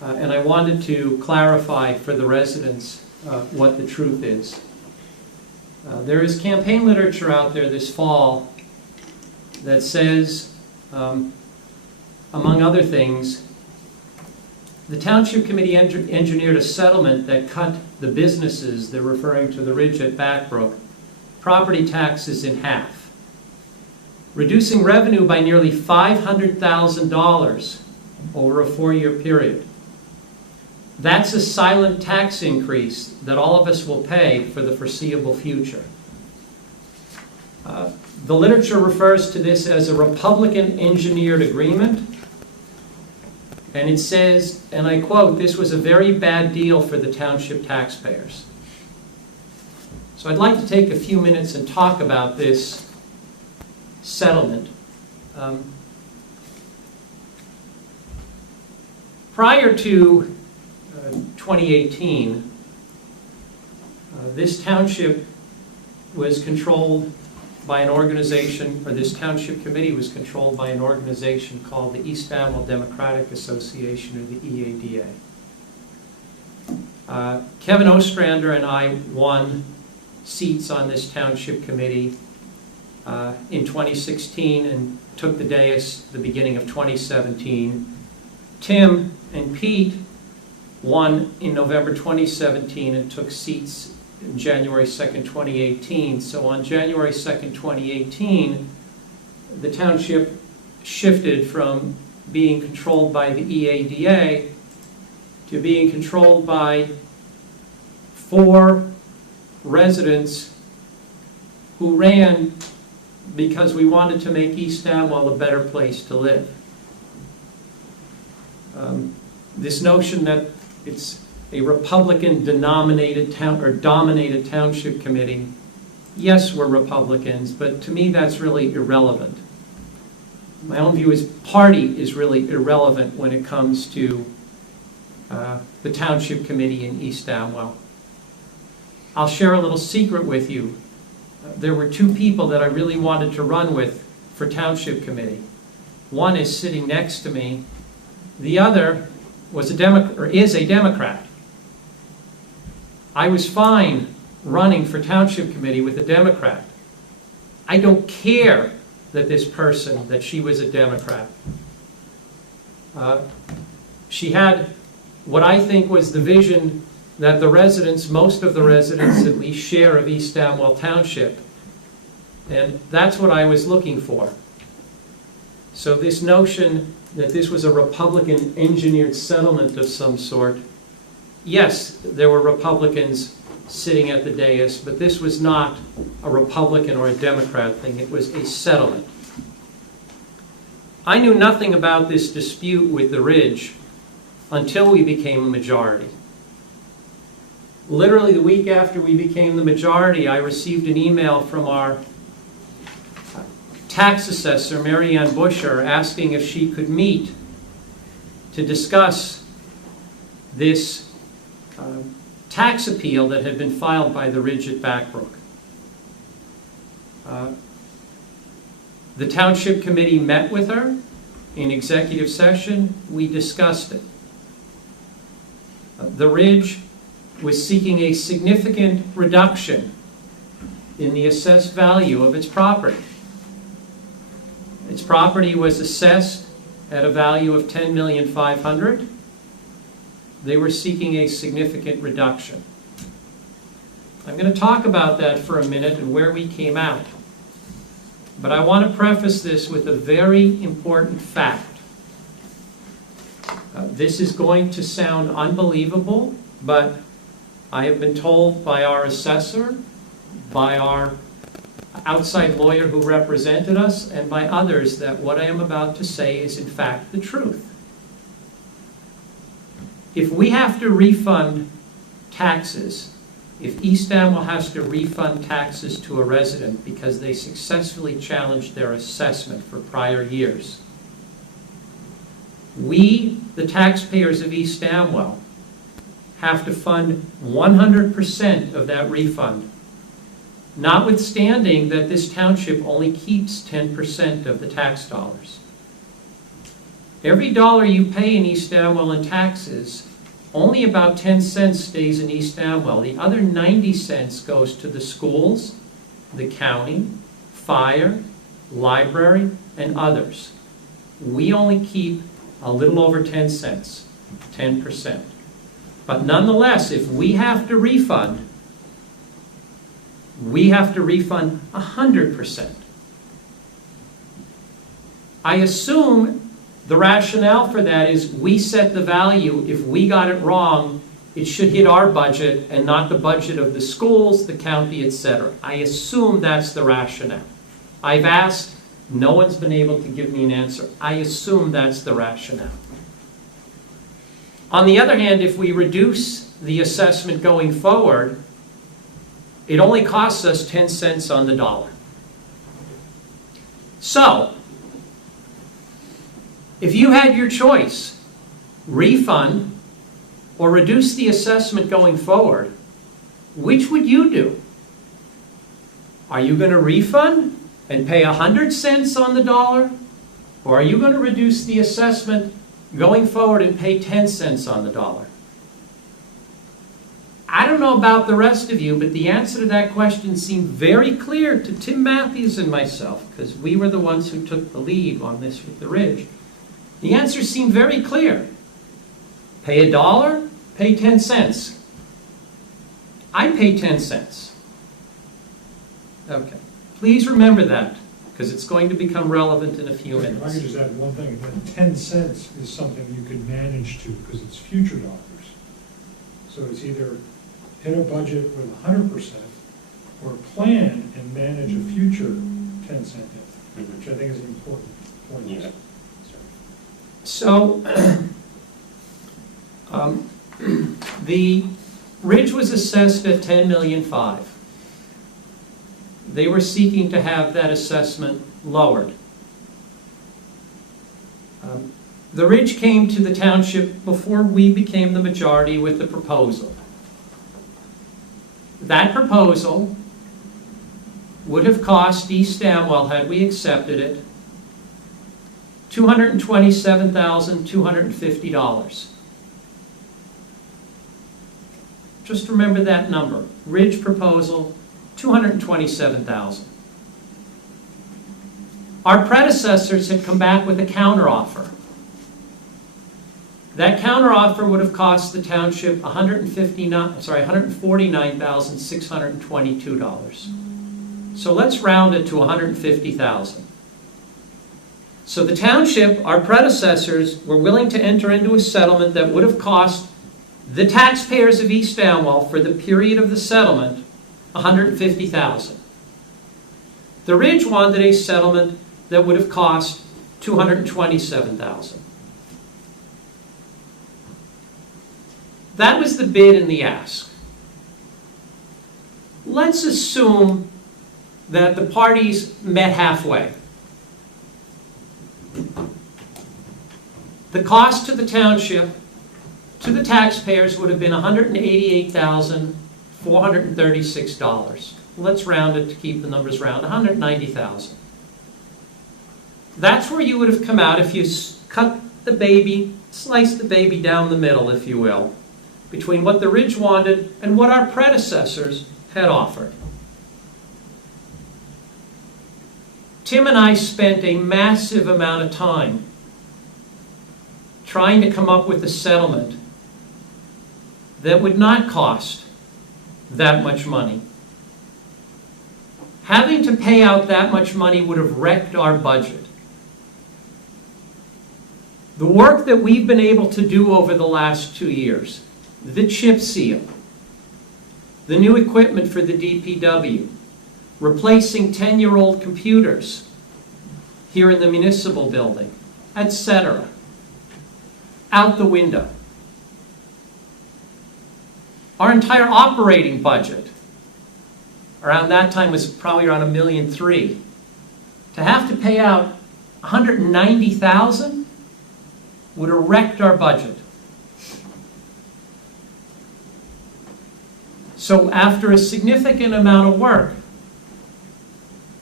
And I wanted to clarify for the residents what the truth is. There is campaign literature out there this fall that says, among other things, the Township Committee engineered a settlement that cut the businesses, they're referring to the Ridge at Backbrook, property taxes in half, reducing revenue by nearly $500,000 over a 4-year period. That's a silent tax increase that all of us will pay for the foreseeable future. The literature refers to this as a Republican-engineered agreement, and it says, and I quote, "This was a very bad deal for the township taxpayers." So I'd like to take a few minutes and talk about this settlement. Prior to 2018, this township was controlled by an organization, or this township committee was controlled by an organization called the East Amwell Democratic Association, or the EADA. Kevin Ostrander and I won seats on this township committee in 2016 and took the dais the beginning of 2017. Tim and Pete won in November 2017 and took seats in January 2nd, 2018. So on January 2nd, 2018, the township shifted from being controlled by the EADA to being controlled by 4 residents who ran because we wanted to make East Amwell a better place to live. This notion that it's a Republican-dominated township committee, yes, we're Republicans, but to me that's really irrelevant. My own view is party is really irrelevant when it comes to the township committee in East Amwell. I'll share a little secret with you. There were 2 people that I really wanted to run with for township committee. One is sitting next to me. The other was is a Democrat. I was fine running for township committee with a Democrat. I don't care that this person, that she was a Democrat. She had what I think was the vision that the residents, most of the residents at least, share of East Amwell Township. And that's what I was looking for. So this notion that this was a Republican-engineered settlement of some sort, yes, there were Republicans sitting at the dais, but this was not a Republican or a Democrat thing. It was a settlement. I knew nothing about this dispute with the Ridge until we became a majority. Literally the week after we became the majority, I received an email from our tax assessor, Mary Ann Busher, asking if she could meet to discuss this tax appeal that had been filed by the Ridge at Backbrook. The Township Committee met with her in executive session. We discussed it. The Ridge was seeking a significant reduction in the assessed value of its property. Its property was assessed at a value of $10,500,000. They were seeking a significant reduction. I'm going to talk about that for a minute and where we came out. But I want to preface this with a very important fact. This is going to sound unbelievable, but I have been told by our assessor, by our outside lawyer who represented us, and by others that what I am about to say is in fact the truth. If we have to refund taxes, if East Amwell has to refund taxes to a resident because they successfully challenged their assessment for prior years, we, the taxpayers of East Amwell, have to fund 100% of that refund, notwithstanding that this township only keeps 10% of the tax dollars. Every dollar you pay in East Amwell in taxes, only about 10 cents stays in East Amwell. The other 90 cents goes to the schools, the county, fire, library, and others. We only keep a little over 10 cents, 10%. But nonetheless, if we have to refund, we have to refund 100%. I assume the rationale for that is we set the value. If we got it wrong, it should hit our budget and not the budget of the schools, the county, etc. I assume that's the rationale. I've asked, no one's been able to give me an answer. I assume that's the rationale. On the other hand, if we reduce the assessment going forward, it only costs us 10 cents on the dollar. So, if you had your choice, refund or reduce the assessment going forward, which would you do? Are you going to refund and pay 100 cents on the dollar? Or are you going to reduce the assessment going forward and pay 10 cents on the dollar? I don't know about the rest of you, but the answer to that question seemed very clear to Tim Matthews and myself, because we were the ones who took the lead on this with the Ridge. The answer seemed very clear. Pay $1, pay 10 cents. I pay 10 cents. Okay. Please remember that, because it's going to become relevant in a few If I minutes. could just add one thing, that 10 cents is something you could manage to, because it's future dollars. So it's either hit a budget with 100%, or plan and manage a future 10-cent hit, which I think is an important point. Yeah. So, the Ridge was assessed at $10,500,000. They were seeking to have that assessment lowered. The Ridge came to the township before we became the majority with the proposal. That proposal would have cost East Amwell, had we accepted it, $227,250. Just remember that number. Ridge proposal, $227,000. Our predecessors had come back with a counteroffer. That counteroffer would have cost the township $149,622. So let's round it to $150,000. So the township, our predecessors, were willing to enter into a settlement that would have cost the taxpayers of East Amwell for the period of the settlement $150,000. The Ridge wanted a settlement that would have cost $227,000. That was the bid and the ask. Let's assume that the parties met halfway. The cost to the township to the taxpayers would have been $188,436. Let's round it to keep the numbers round, $190,000. That's where you would have come out if you cut the baby, slice the baby down the middle, if you will, between what the Ridge wanted and what our predecessors had offered. Tim and I spent a massive amount of time trying to come up with a settlement that would not cost that much money. Having to pay out that much money would have wrecked our budget. The work that we've been able to do over the last 2 years, the chip seal, the new equipment for the DPW, replacing 10-year-old computers here in the municipal building, etc., out the window. Our entire operating budget around that time was probably around $1.3 million. To have to pay out $190,000 would have wrecked our budget. So after a significant amount of work,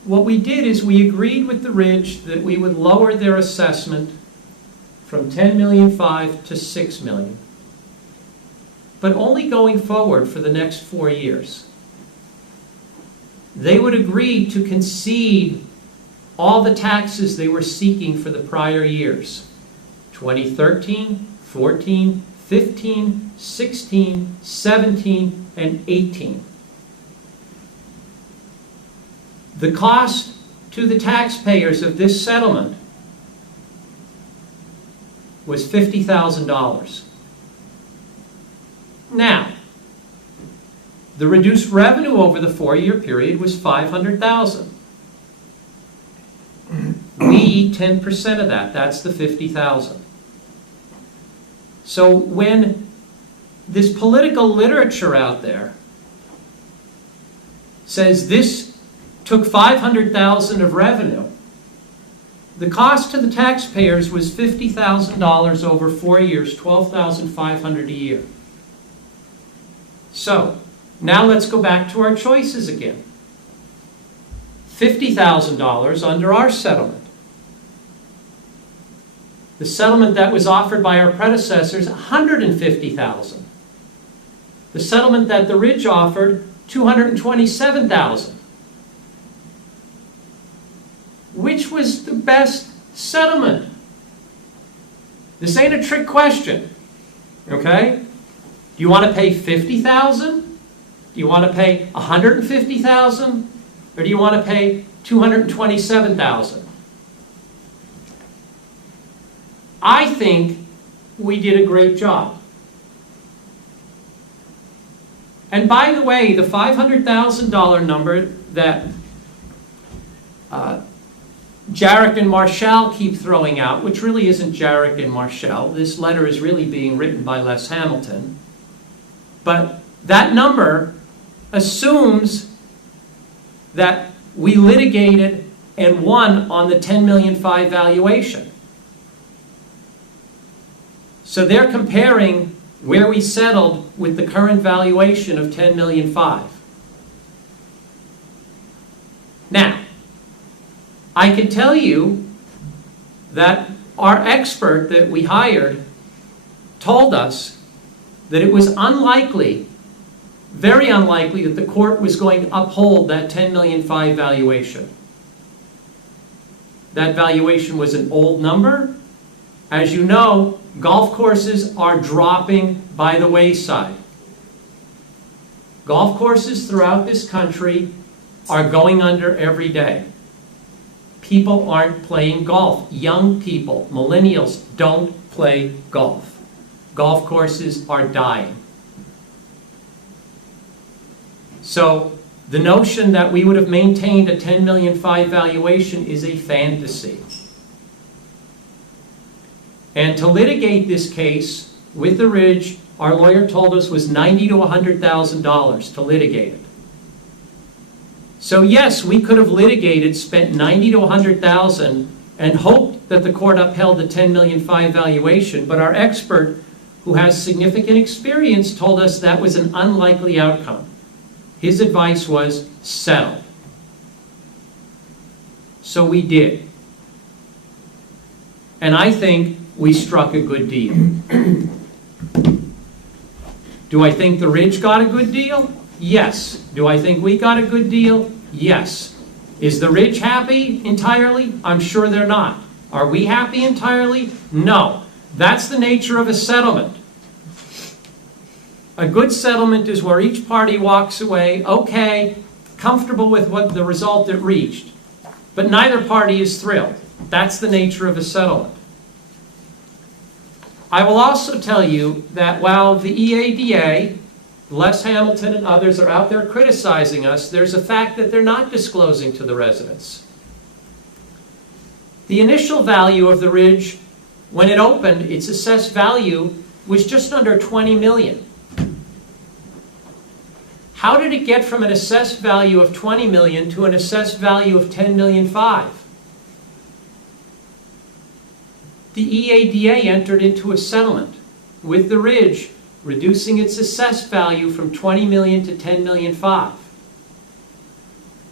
what we did is we agreed with the Ridge that we would lower their assessment from $10.5 million to $6 million, but only going forward for the next 4 years. They would agree to concede all the taxes they were seeking for the prior years, 2013, 14, 15, 16, 17, and 18. The cost to the taxpayers of this settlement was $50,000. Now, the reduced revenue over the 4-year period was $500,000. We eat 10% of that. That's the $50,000. So when this political literature out there says this took $500,000 of revenue, the cost to the taxpayers was $50,000 over 4 years, $12,500 a year. So now let's go back to our choices again. $50,000 under our settlement. The settlement that was offered by our predecessors, $150,000. The settlement that the Ridge offered, $227,000. Which was the best settlement? This ain't a trick question, okay? Do you want to pay $50,000? Do you want to pay $150,000? Or do you want to pay $227,000? I think we did a great job. And by the way, the $500,000 number that Jarek and Marshall keep throwing out, which really isn't Jarek and Marshall. This letter is really being written by Les Hamilton. But that number assumes that we litigated and won on the $10.5 million valuation. So they're comparing where we settled with the current valuation of $10.5 million. Now, I can tell you that our expert that we hired told us that it was unlikely, very unlikely, that the court was going to uphold that $10.5 million valuation. That valuation was an old number. As you know, golf courses are dropping by the wayside. Golf courses throughout this country are going under every day. People aren't playing golf. Young people, millennials, don't play golf. Golf courses are dying. So the notion that we would have maintained a $10.5 million valuation is a fantasy. And to litigate this case with the Ridge, our lawyer told us was $90,000 to $100,000 to litigate it. So yes, we could have litigated, spent $90,000 to $100,000, and hoped that the court upheld the $10.5 million valuation. But our expert, who has significant experience, told us that was an unlikely outcome. His advice was settle. So we did. And I think we struck a good deal. Do I think the Ridge got a good deal? Yes. Do I think we got a good deal? Yes. Is the Ridge happy entirely? I'm sure they're not. Are we happy entirely? No. That's the nature of a settlement. A good settlement is where each party walks away, okay, comfortable with what the result it reached, but neither party is thrilled. That's the nature of a settlement. I will also tell you that while the EADA, Les Hamilton and others are out there criticizing us, there's a fact that they're not disclosing to the residents. The initial value of the Ridge, when it opened, its assessed value was just under $20 million. How did it get from an assessed value of $20 million to an assessed value of $10.5 million? The EADA entered into a settlement with the Ridge, reducing its assessed value from $20 million to $10.5 million.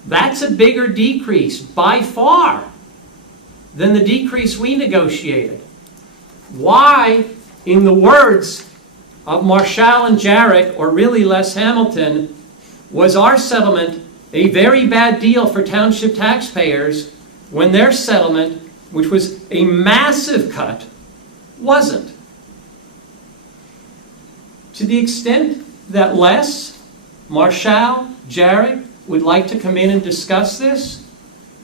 That's a bigger decrease by far than the decrease we negotiated. Why, in the words of Marshall and Jarrett, or really Les Hamilton, was our settlement a very bad deal for township taxpayers when their settlement, which was a massive cut, wasn't? To the extent that Les, Marshall, Jarrett would like to come in and discuss this,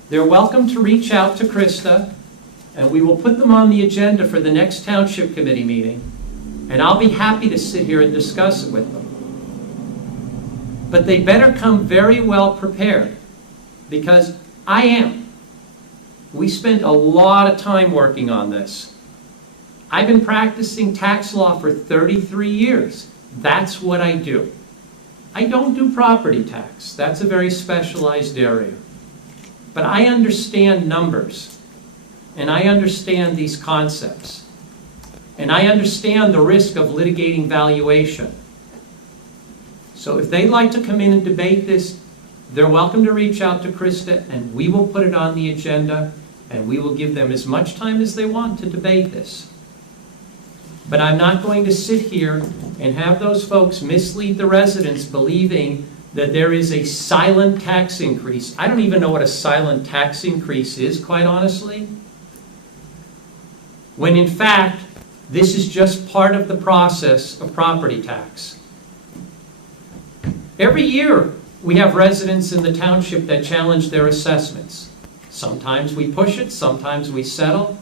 they're welcome to reach out to Krista, and we will put them on the agenda for the next Township Committee meeting, and I'll be happy to sit here and discuss it with them. But they better come very well prepared, because I am. We spent a lot of time working on this. I've been practicing tax law for 33 years. That's what I do. I don't do property tax. That's a very specialized area. But I understand numbers, and I understand these concepts, and I understand the risk of litigating valuation. So if they'd like to come in and debate this, they're welcome to reach out to Krista, and we will put it on the agenda, and we will give them as much time as they want to debate this. But I'm not going to sit here and have those folks mislead the residents believing that there is a silent tax increase. I don't even know what a silent tax increase is, quite honestly. When in fact, this is just part of the process of property tax. Every year, we have residents in the township that challenge their assessments. Sometimes we push it, sometimes we settle.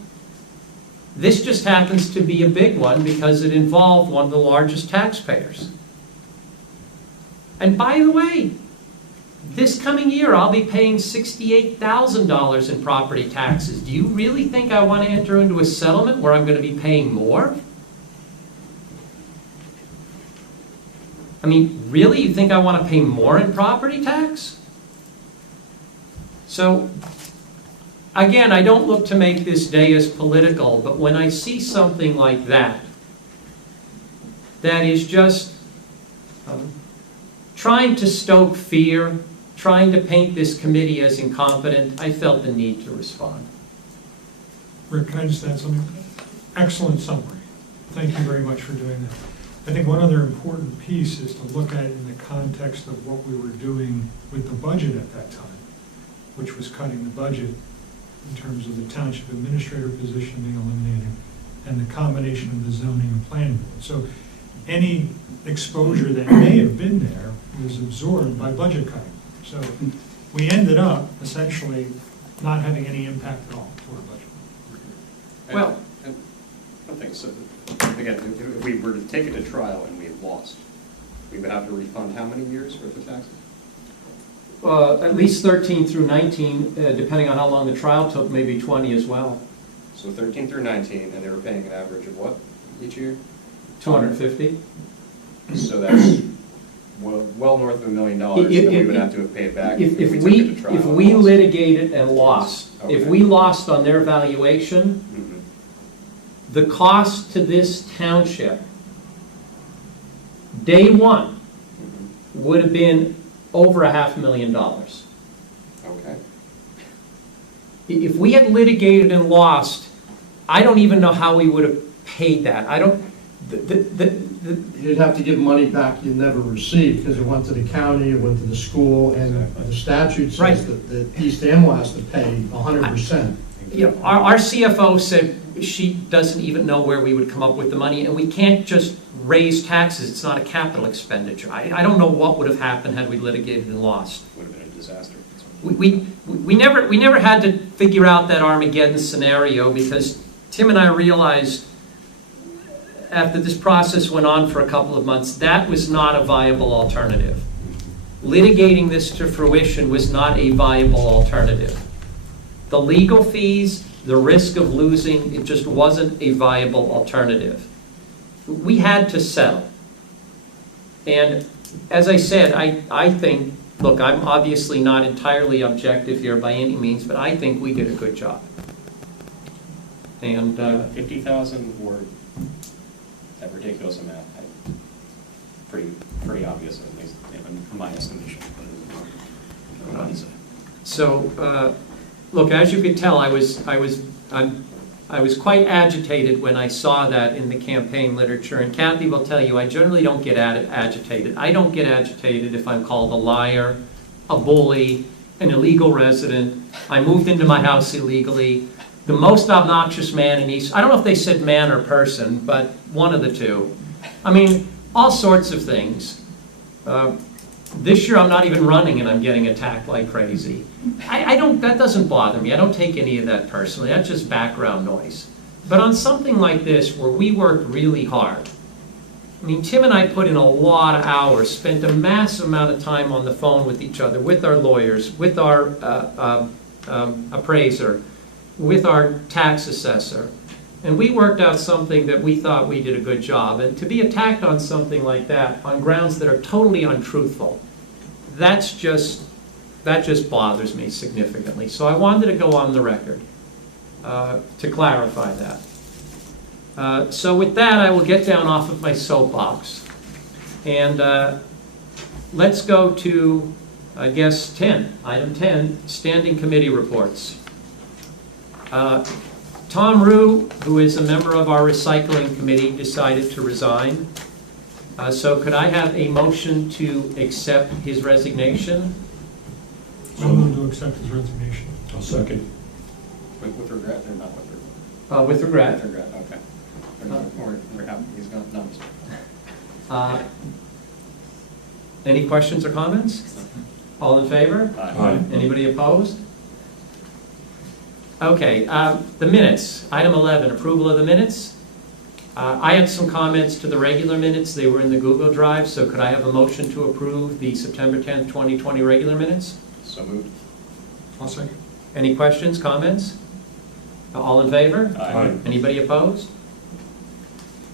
This just happens to be a big one because it involved one of the largest taxpayers. And by the way, this coming year I'll be paying $68,000 in property taxes. Do you really think I want to enter into a settlement where I'm going to be paying more? I mean, really, you think I want to pay more in property tax? So, again, I don't look to make this day as political, but when I see something like that, that is just trying to stoke fear, trying to paint this committee as incompetent, I felt the need to respond. Rick, can I just add something? Excellent summary. Thank you very much for doing that. I think one other important piece is to look at it in the context of what we were doing with the budget at that time, which was cutting the budget in terms of the township administrator position being eliminated and the combination of the zoning and planning board. So any exposure that may have been there was absorbed by budget cutting. So we ended up essentially not having any impact at all to our budget. Well, I don't think so. Again, if we were to take it to trial and we had lost, we would have to refund how many years worth of taxes? At least 13 through 19, depending on how long the trial took, maybe 20 as well. So 13 through 19, and they were paying an average of what each year? 250. So that's well north of $1 million that we would have to have paid back if we took it to trial. If we litigated and lost, Okay. if we lost on their valuation, the cost to this township day one, would have been over $500,000. Okay. If we had litigated and lost, I don't even know how we would have paid that. I don't, You'd have to give money back you never received, because it went to the county, it went to the school, and the statute Right. says that East Amwell has to pay 100%. you know, our CFO said she doesn't even know where we would come up with the money, and we can't just raise taxes. It's not a capital expenditure. I don't know what would have happened had we litigated and lost. Would have been a disaster. We never had to figure out that Armageddon scenario, because Tim and I realized after this process went on for a couple of months, that was not a viable alternative. Litigating this to fruition was not a viable alternative. The legal fees, the risk of losing, it just wasn't a viable alternative. We had to settle. And as I said, I think, look, I'm obviously not entirely objective here by any means, but I think we did a good job. And 50,000 were that ridiculous amount. Pretty obvious, at least in my estimation. so, look, as you could tell, I was quite agitated when I saw that in the campaign literature. And Kathy will tell you, I generally don't get agitated. I don't get agitated if I'm called a liar, a bully, an illegal resident. I moved into my house illegally. The most obnoxious man in East, I don't know if they said man or person, but one of the two. I mean, all sorts of things. This year I'm not even running and I'm getting attacked like crazy. That doesn't bother me. I don't take any of that personally. That's just background noise. But on something like this where we worked really hard, I mean, Tim and I put in a lot of hours, spent a massive amount of time on the phone with each other, with our lawyers, with our appraiser, with our tax assessor. And we worked out something that we thought we did a good job. And to be attacked on something like that, on grounds that are totally untruthful, that just bothers me significantly. So I wanted to go on the record to clarify that. So with that, I will get down off of my soapbox. And let's go to, I guess, 10. Item 10, standing committee reports. Tom Rue, who is a member of our recycling committee, decided to resign. So could I have a motion to accept his resignation? I move to accept his resignation. I'll second. With regret or not with regret? With regret. With regret, okay. We're happy he's gone. No. Any questions or comments? All in favor? Aye. Anybody opposed? Okay, the minutes. Item 11, approval of the minutes. I had some comments to the regular minutes. They were in the Google Drive, so could I have a motion to approve the September 10th, 2020 regular minutes? So moved. I'll second. Any questions, comments? All in favor? Aye. Anybody opposed?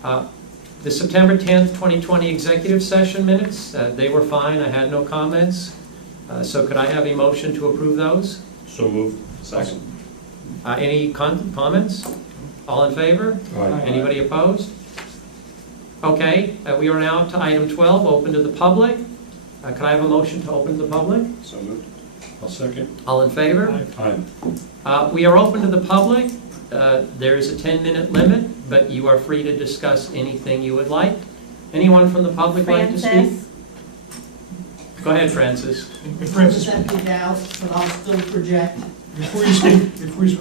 The September 10th, 2020 executive session minutes, they were fine. I had no comments. So could I have a motion to approve those? So moved. Second. Any comments? All in favor? Aye. Anybody opposed? Okay, we are now to item 12, open to the public. Could I have a motion to open to the public? So moved. I'll second. All in favor? Aye. We are open to the public. There is a 10-minute limit, but you are free to discuss anything you would like. Anyone from the public like to speak? Francis? Go ahead, Francis. Francis, Emptied out, but I'll still project. before you speak,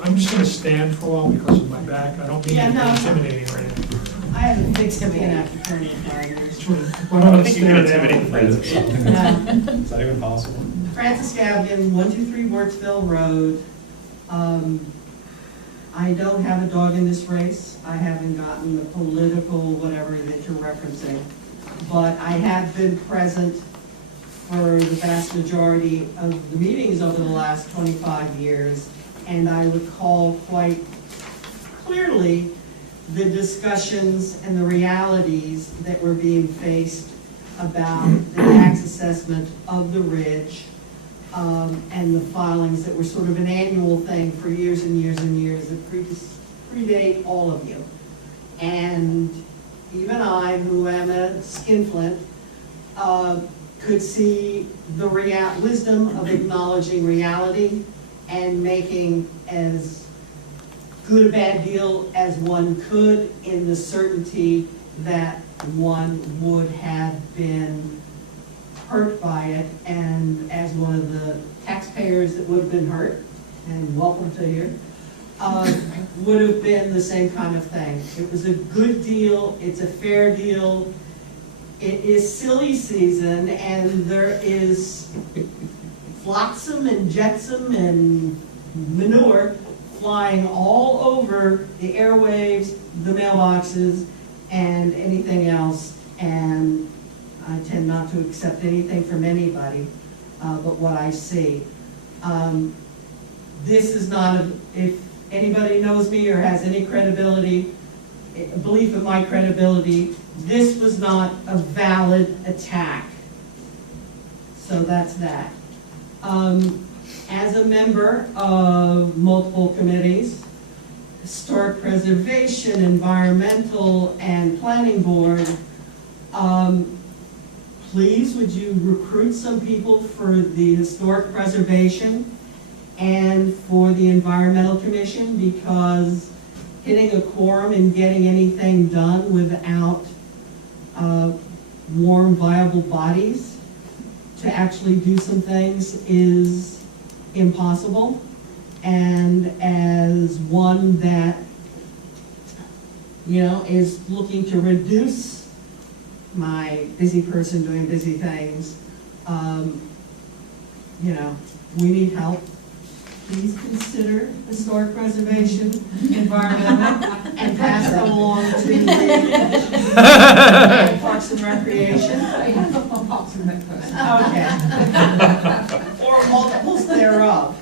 I'm just going to stand for a while because of my back. I don't mean Yeah, to be no. intimidating or anything. I haven't fixed him after turning 5 years. Why don't I think you can stand intimidate Francis. No. Is that even possible? Francis Gavigan, 123 Wartsville Road. I don't have a dog in this race. I haven't gotten the political whatever that you're referencing. But I have been present for the vast majority of the meetings over the last 25 years. And I recall quite clearly the discussions and the realities that were being faced about the tax assessment of the ridge, and the filings that were sort of an annual thing for years and years and years that predate all of you. And even I, who am a skinflint, could see the wisdom of acknowledging reality and making as good a bad deal as one could in the certainty that one would have been hurt by it, and as one of the taxpayers that would have been hurt, and welcome to here, would have been the same kind of thing. It was a good deal, it's a fair deal. It is silly season, and there is flotsam and jetsam and manure flying all over the airwaves, the mailboxes, and anything else. And I tend not to accept anything from anybody but what I see. This is not, if anybody knows me or has any credibility, belief in my credibility, this was not a valid attack. So that's that. As a member of multiple committees, historic preservation, environmental, and planning board, please would you recruit some people for the historic preservation and for the environmental commission, because hitting a quorum and getting anything done without warm, viable bodies to actually do some things is impossible. And as one that, you know, is looking to reduce my busy person doing busy things, you know, we need help. Please consider historic preservation, environmental, and pass that along to the Parks and Recreation. Parks and Recreation. Okay. Or multiples thereof.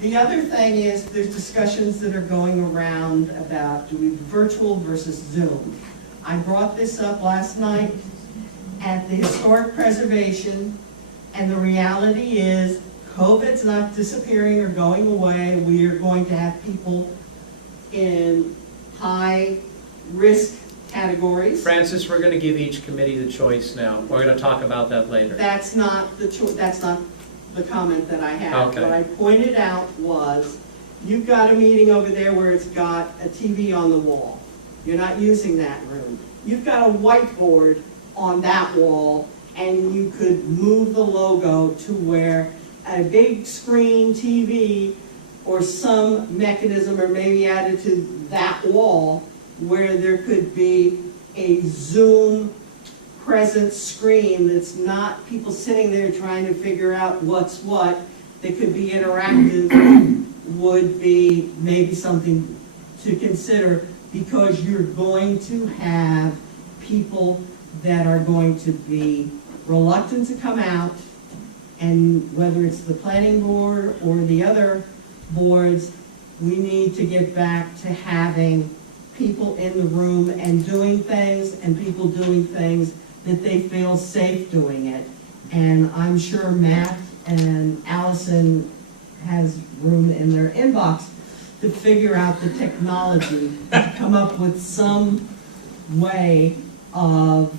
The other thing is, there's discussions that are going around about do we virtual versus Zoom. I brought this up last night at the historic preservation, and the reality is COVID's not disappearing or going away. We are going to have people in high risk categories. Francis, we're going to give each committee the choice now. We're going to talk about that later. That's not the comment that I had. Okay. What I pointed out was, you've got a meeting over there where it's got a TV on the wall. You're not using that room. You've got a whiteboard on that wall, and you could move the logo to where a big screen TV or some mechanism, or maybe added to that wall, where there could be a Zoom present screen that's not people sitting there trying to figure out what's what, that could be interactive, would be maybe something to consider, because you're going to have people that are going to be reluctant to come out, and whether it's the planning board or the other boards, we need to get back to having people in the room and doing things, and people doing things that they feel safe doing it. And I'm sure Matt and Allison has room in their inbox to figure out the technology, to come up with some way of,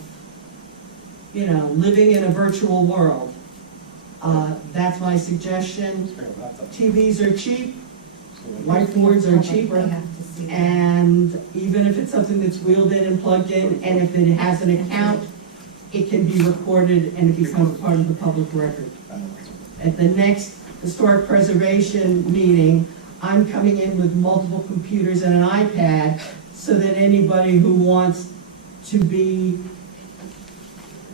you know, living in a virtual world. That's my suggestion. TVs are cheap, whiteboards are cheaper, and even if it's something that's wheeled in and plugged in, and if it has an account, it can be recorded and it becomes part of the public record. At the next historic preservation meeting, I'm coming in with multiple computers and an iPad, so that anybody who wants to be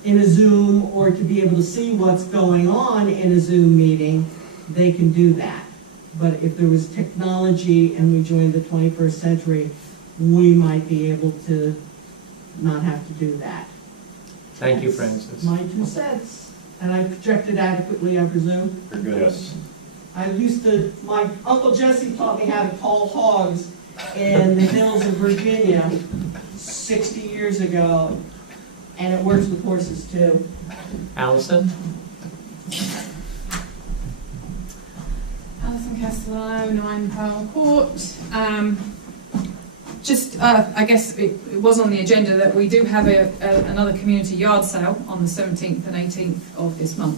in a Zoom or to be able to see what's going on in a Zoom meeting, they can do that. But if there was technology and we joined the 21st century, we might be able to not have to do that. Thank you, Francis. My 2 cents. And I projected adequately, I presume? You're good. Yes. My Uncle Jesse taught me how to call hogs in the hills of Virginia 60 years ago, and it works with horses too. Allison? Alison Castello, 9 Pearl Court. Just, I guess it was on the agenda that we do have another community yard sale on the 17th and 18th of this month.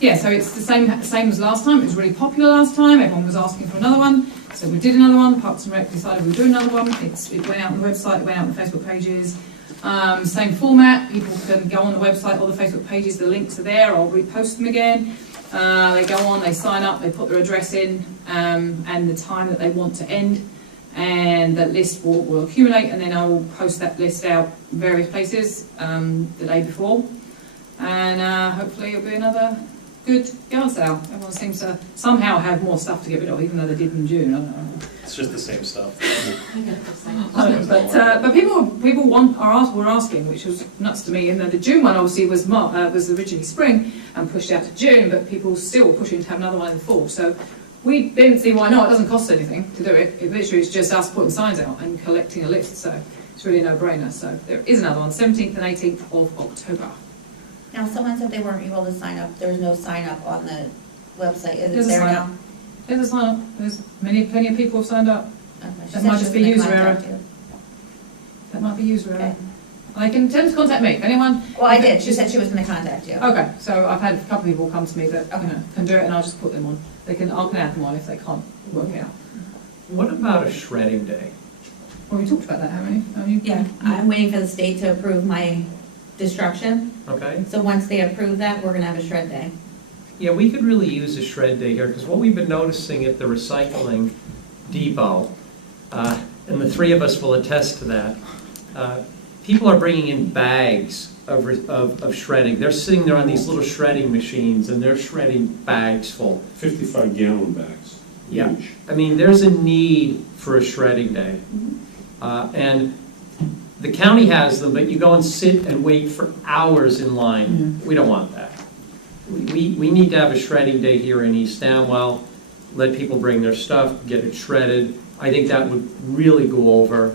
Yeah, so it's the same as last time. It was really popular last time. Everyone was asking for another one. So we did another one. Parks and Rec decided we'd do another one. It went out on the website, it went out on the Facebook pages. Same format. People can go on the website or the Facebook pages. The links are there. I'll repost them again. They go on, they sign up, they put their address in and the time that they want to end. And that list will accumulate, and then I will post that list out various places the day before. And hopefully it'll be another good yard sale. Everyone seems to somehow have more stuff to get rid of, even though they did in June. I don't know. It's just the same stuff. But people were asking, which was nuts to me. And the June one obviously was originally spring and pushed out to June, but people still pushing to have another one in the fall. So we didn't see why not. It doesn't cost anything to do it. It literally is just us putting signs out and collecting a list. So it's really a no-brainer. So there is another one, 17th and 18th of October. Now, someone said they weren't able to sign up. There was no sign up on the website. Is There's it a there sign now? up. There's a sign up. There's plenty of people have signed up. Okay. She That said might she just was be gonna user error. contact you. That might be user error. Okay. They can tell them to contact me. If anyone. Well, I did. She said she was going to contact you. Okay, so I've had a couple of people come to me that can do it, and I'll just put them on. I can add them on if they can't work it out. What about a shredding day? Well, we talked about that, haven't we? Yeah, I'm waiting for the state to approve my destruction. Okay. So once they approve that, we're going to have a shred day. Yeah, we could really use a shred day here, because what we've been noticing at the recycling depot, and the three of us will attest to that, people are bringing in bags of shredding. They're sitting there on these little shredding machines, and they're shredding bags full. 55-gallon bags. Yeah. Huge. I mean, there's a need for a shredding day. And the county has them, but you go and sit and wait for hours in line. We don't want that. We need to have a shredding day here in East Amwell, let people bring their stuff, get it shredded. I think that would really go over.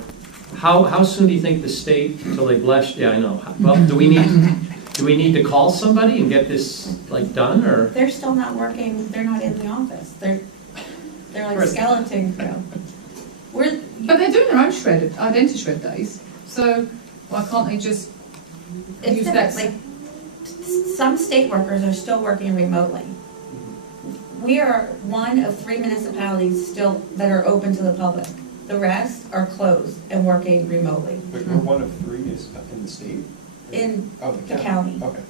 How soon do you think the state, until they bless, yeah, I know. Well, do we need to call somebody and get this like done, or? They're still not working. They're not in the office. They're like skeleton crew. But they're doing their own identity shred days. So why can't they just use that? Like, some state workers are still working remotely. We are one of 3 municipalities still that are open to the public. The rest are closed and working remotely. But we're one of 3 in the state? In the county. Okay.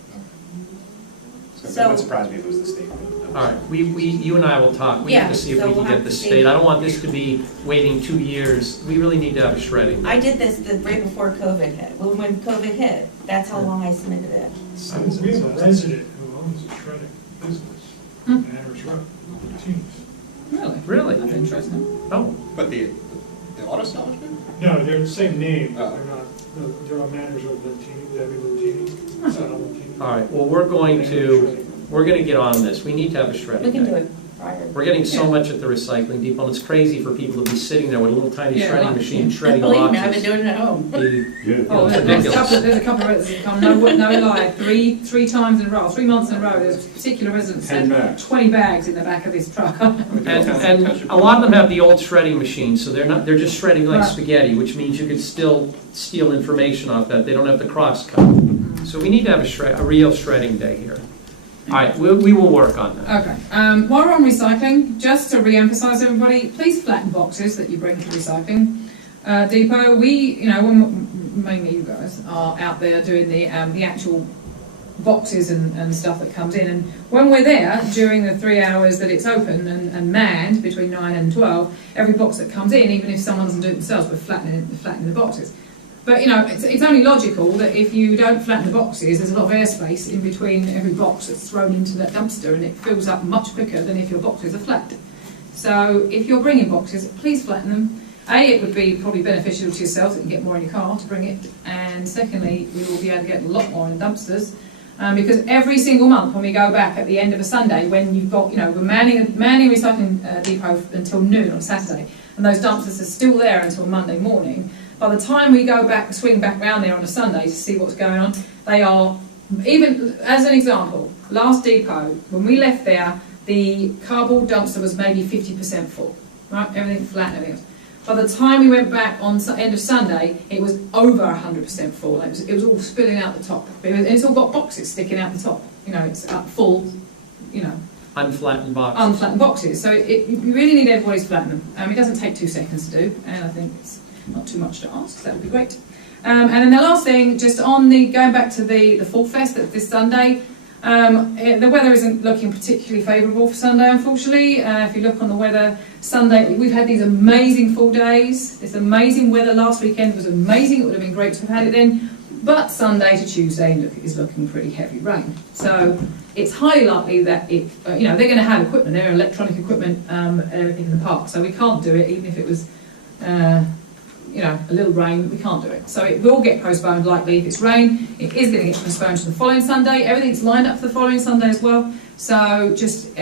So So- it would surprise me if it was the state. All right, you and I will talk. We Yeah, have to see if so we we'll can have get the to see. state. I don't want this to be waiting 2 years. We really need to have a shredding. I did this right before COVID hit. Well, when COVID hit, that's how long I submitted it. We have a resident who owns a shredding business in Anner's Road, Martinez. Really? That's interesting. Oh. But the auto salvage? No, they're the same name, but Oh. they're not, no, they're on Manners Road, Lentini, Debbie Lentini, son of Lentini. All right, well, we're going to get on this. We need to have a shredding We can day. do it prior. We're getting so much at the recycling depot, and it's crazy for people to be sitting there with a little tiny Yeah, shredding like- machine shredding Believe me, I've boxes. been doing it at home. Oh, there's a couple of residents who come, no lie, three times in a row, 3 months in a row, there's a particular resident 10 said bags. 20 bags in the back of this truck. And a lot of them have the old shredding machines, so they're just shredding like Right. spaghetti, which means you could still steal information off that. They don't have the cross cut. So we need to have a real shredding day here. All right, we will work on that. Okay, while we're on recycling, just to re-emphasise everybody, please flatten boxes that you bring to recycling depot. Mainly you guys are out there doing the actual boxes and stuff that comes in, and when we're there during the 3 hours that it's open and manned between 9 and 12, every box that comes in, even if someone doesn't do it themselves, we're flattening the boxes. But it's only logical that if you don't flatten the boxes, there's a lot of airspace in between every box that's thrown into that dumpster, and it fills up much quicker than if your boxes are flat. So if you're bringing boxes, please flatten them. It would be probably beneficial to yourself that you can get more in your car to bring it, and secondly, we will be able to get a lot more in dumpsters. Because every single month when we go back at the end of a Sunday, when you've got, we're manning a recycling depot until noon on Saturday, and those dumpsters are still there until Monday morning. By the time we swing back round there on a Sunday to see what's going on, they are, even as an example, last depot, when we left there, the cardboard dumpster was maybe 50% full, right? Everything flat and everything else. By the time we went back on end of Sunday, it was over 100% full. It was all spilling out the top. It's all got boxes sticking out the top. You know, it's full, you know. Unflattened boxes. Unflattened boxes. So you really need everybody's flatten them. It doesn't take 2 seconds to do, and I think it's not too much to ask, so that would be great. And then the last thing, just on going back to the Fall Fest this Sunday, the weather isn't looking particularly favourable for Sunday, unfortunately. If you look on the weather, Sunday, we've had these amazing full days. This amazing weather last weekend was amazing. It would have been great to have had it then. But Sunday to Tuesday is looking pretty heavy rain. So it's highly likely that they're going to have equipment, their electronic equipment, and everything in the park. So we can't do it, even if it was, a little rain, we can't do it. So it will get postponed likely if it's rain. It is going to get postponed to the following Sunday. Everything's lined up for the following Sunday as well. So I just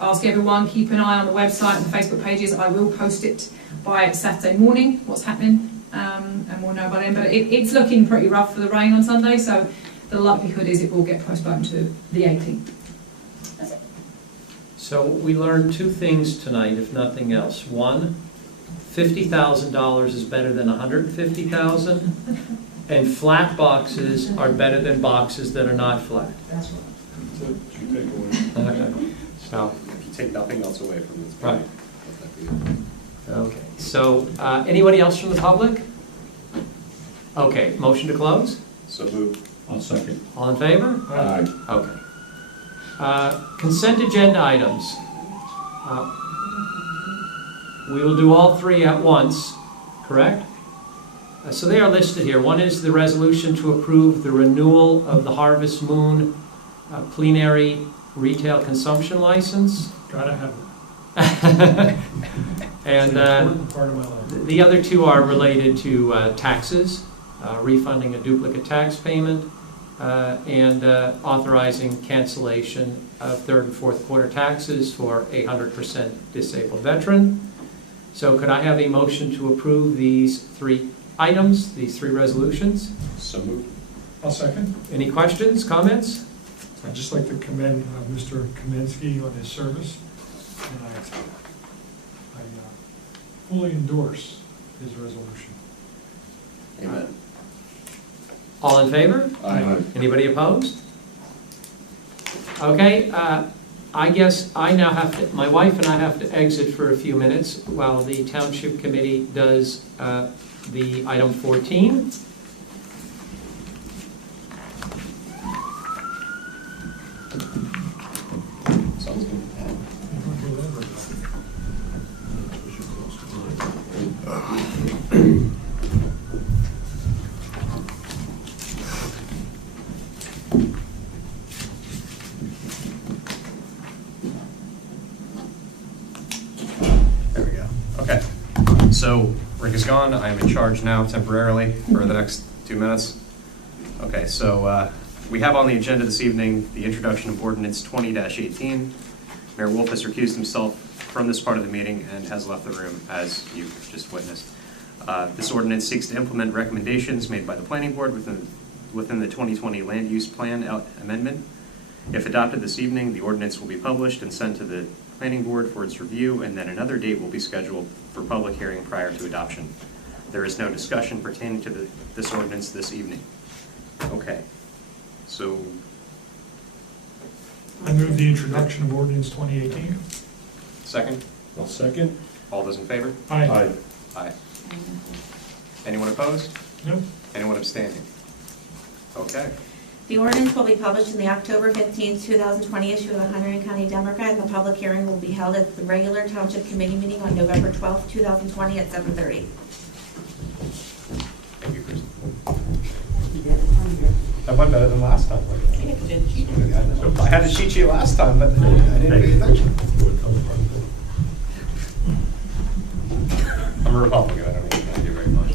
ask everyone, keep an eye on the website and the Facebook pages. I will post it by Saturday morning, what's happening. And we'll know by then, but it's looking pretty rough for the rain on Sunday, so the likelihood is it will get postponed to the 18th. That's it. So we learned 2 things tonight, if nothing else. One, $50,000 is better than $150,000, and flat boxes are better than boxes that are not flat. That's right. So, you take away. Okay. So, If you take nothing else away from this. right. Okay. So, anybody else from the public? Okay. Motion to close? So move. I'll second. All in favor? Aye. Okay. Consent agenda items. We will do all 3 at once, correct? So they are listed here. One is the resolution to approve the renewal of the Harvest Moon plenary retail consumption license. Gotta have it. And It's an important part of my life. the other 2 are related to taxes, refunding a duplicate tax payment, and authorizing cancellation of 3rd and 4th quarter taxes for a 100% disabled veteran. So could I have a motion to approve these 3 items, these 3 resolutions? So move. I'll second. Any questions, comments? I'd just like to commend Mr. Kaminsky on his service, and I fully endorse his resolution. Amen. All in favor? Aye. Anybody opposed? Okay, I guess my wife and I have to exit for a few minutes while the Township Committee does the item 14. Sounds good. There we go. Okay. So Rick is gone. I am in charge now temporarily for the next 2 minutes. Okay, so we have on the agenda this evening the introduction of Ordinance 20-18. Mayor Wolf has recused himself from this part of the meeting and has left the room, as you've just witnessed. This ordinance seeks to implement recommendations made by the Planning Board within the 2020 Land Use Plan Amendment. If adopted this evening, the ordinance will be published and sent to the Planning Board for its review, and then another date will be scheduled for public hearing prior to adoption. There is no discussion pertaining to this ordinance this evening. Okay, so I move the introduction of ordinance 2018. second? I'll second. All those in favor? Aye. Aye. Anyone opposed? No. Anyone abstaining? Okay. The ordinance will be published in the October 15, 2020 issue of the Hunterdon County Democrat, and the public hearing will be held at the regular Township Committee meeting on November 12, 2020 at 7:30. Thank you, Chris. That went better than last time. I had a cheat sheet last time, but I didn't pay attention. I'm a Republican, I don't need to thank you very much.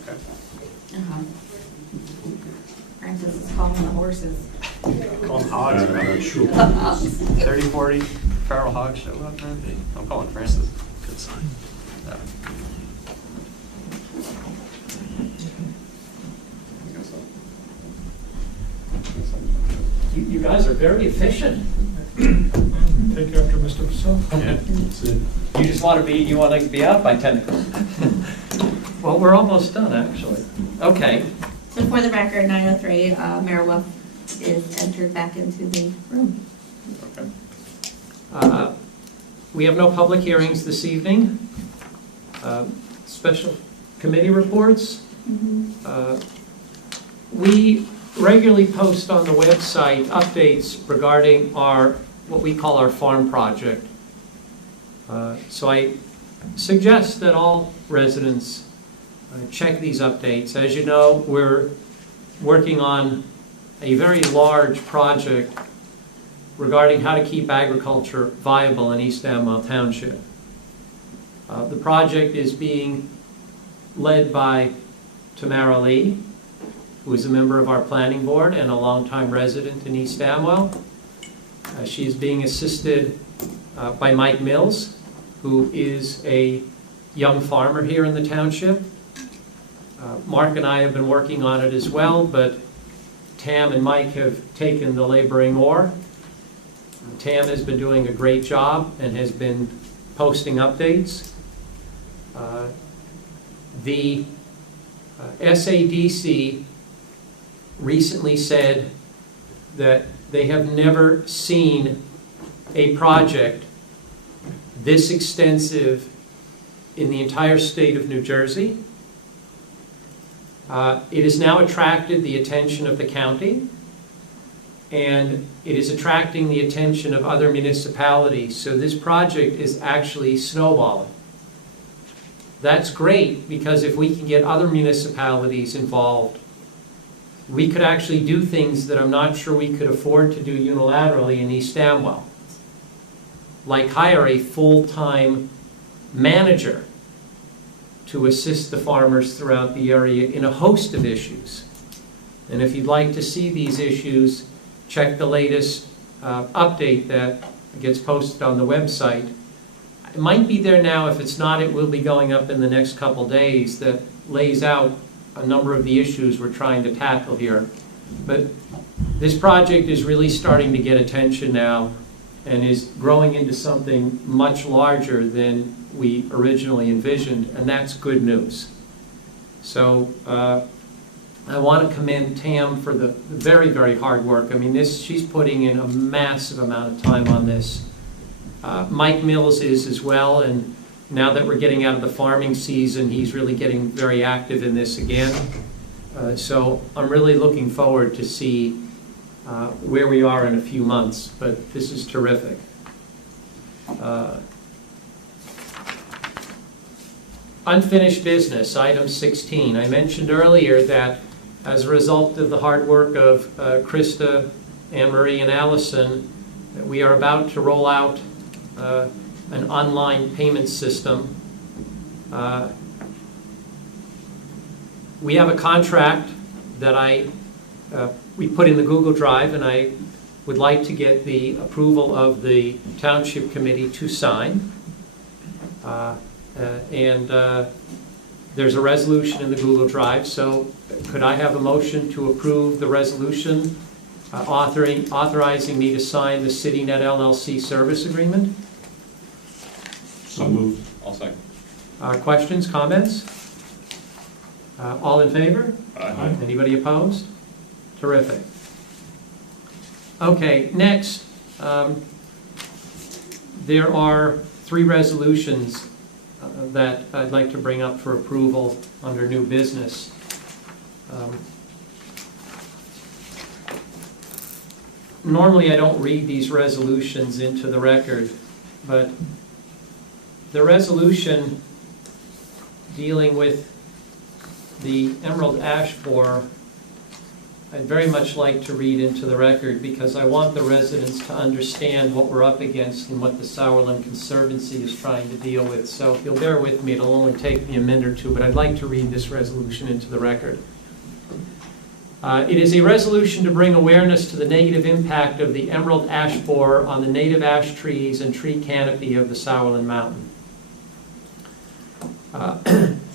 Okay. Francis is calling the horses. Call them hogs, I'm man. not sure. 30, 40 feral hogs show up, man. I'm calling Francis. Good sign. Yeah. You guys are very efficient. Take after Mr. Purcell. Yeah, that's it. You want to be out by 10 o'clock. Well, we're almost done, actually. Okay. So for the record, 9:03, Mayor Wolf is entered back into the room. We have no public hearings this evening. Special committee reports. We regularly post on the website updates regarding what we call our farm project. So I suggest that all residents check these updates. As you know, we're working on a very large project regarding how to keep agriculture viable in East Amwell Township. The project is being led by Tamara Lee, who is a member of our planning board and a longtime resident in East Amwell. She is being assisted by Mike Mills, who is a young farmer here in the township. Mark and I have been working on it as well, but Tam and Mike have taken the laboring oar. Tam has been doing a great job and has been posting updates. The SADC recently said that they have never seen a project this extensive in the entire state of New Jersey. It has now attracted the attention of the county, and it is attracting the attention of other municipalities. So this project is actually snowballing. That's great, because if we can get other municipalities involved, we could actually do things that I'm not sure we could afford to do unilaterally in East Amwell, like hire a full-time manager to assist the farmers throughout the area in a host of issues. And if you'd like to see these issues, check the latest update that gets posted on the website. It might be there now. If it's not, it will be going up in the next couple days, that lays out a number of the issues we're trying to tackle here. But this project is really starting to get attention now and is growing into something much larger than we originally envisioned, and that's good news. So I want to commend Tam for the very, very hard work. I mean, she's putting in a massive amount of time on this. Mike Mills is as well, and now that we're getting out of the farming season, he's really getting very active in this again. So I'm really looking forward to see where we are in a few months, but this is terrific. Unfinished business, item 16. I mentioned earlier that as a result of the hard work of Krista, Anne-Marie, and Allison, we are about to roll out an online payment system. We have a contract that we put in the Google Drive, and I would like to get the approval of the Township Committee to sign. There's a resolution in the Google Drive, so could I have a motion to approve the resolution authorizing me to sign the CityNet LLC service agreement? So moved. I'll second. Questions, comments? All in favor? Aye. Anybody opposed? Terrific. Okay, next, there are 3 resolutions that I'd like to bring up for approval under new business. Normally I don't read these resolutions into the record, but the resolution dealing with the emerald ash borer, I'd very much like to read into the record, because I want the residents to understand what we're up against and what the Sauerland Conservancy is trying to deal with. So if you'll bear with me, it'll only take me a minute or two, but I'd like to read this resolution into the record. It is a resolution to bring awareness to the negative impact of the emerald ash borer on the native ash trees and tree canopy of the Sauerland Mountain.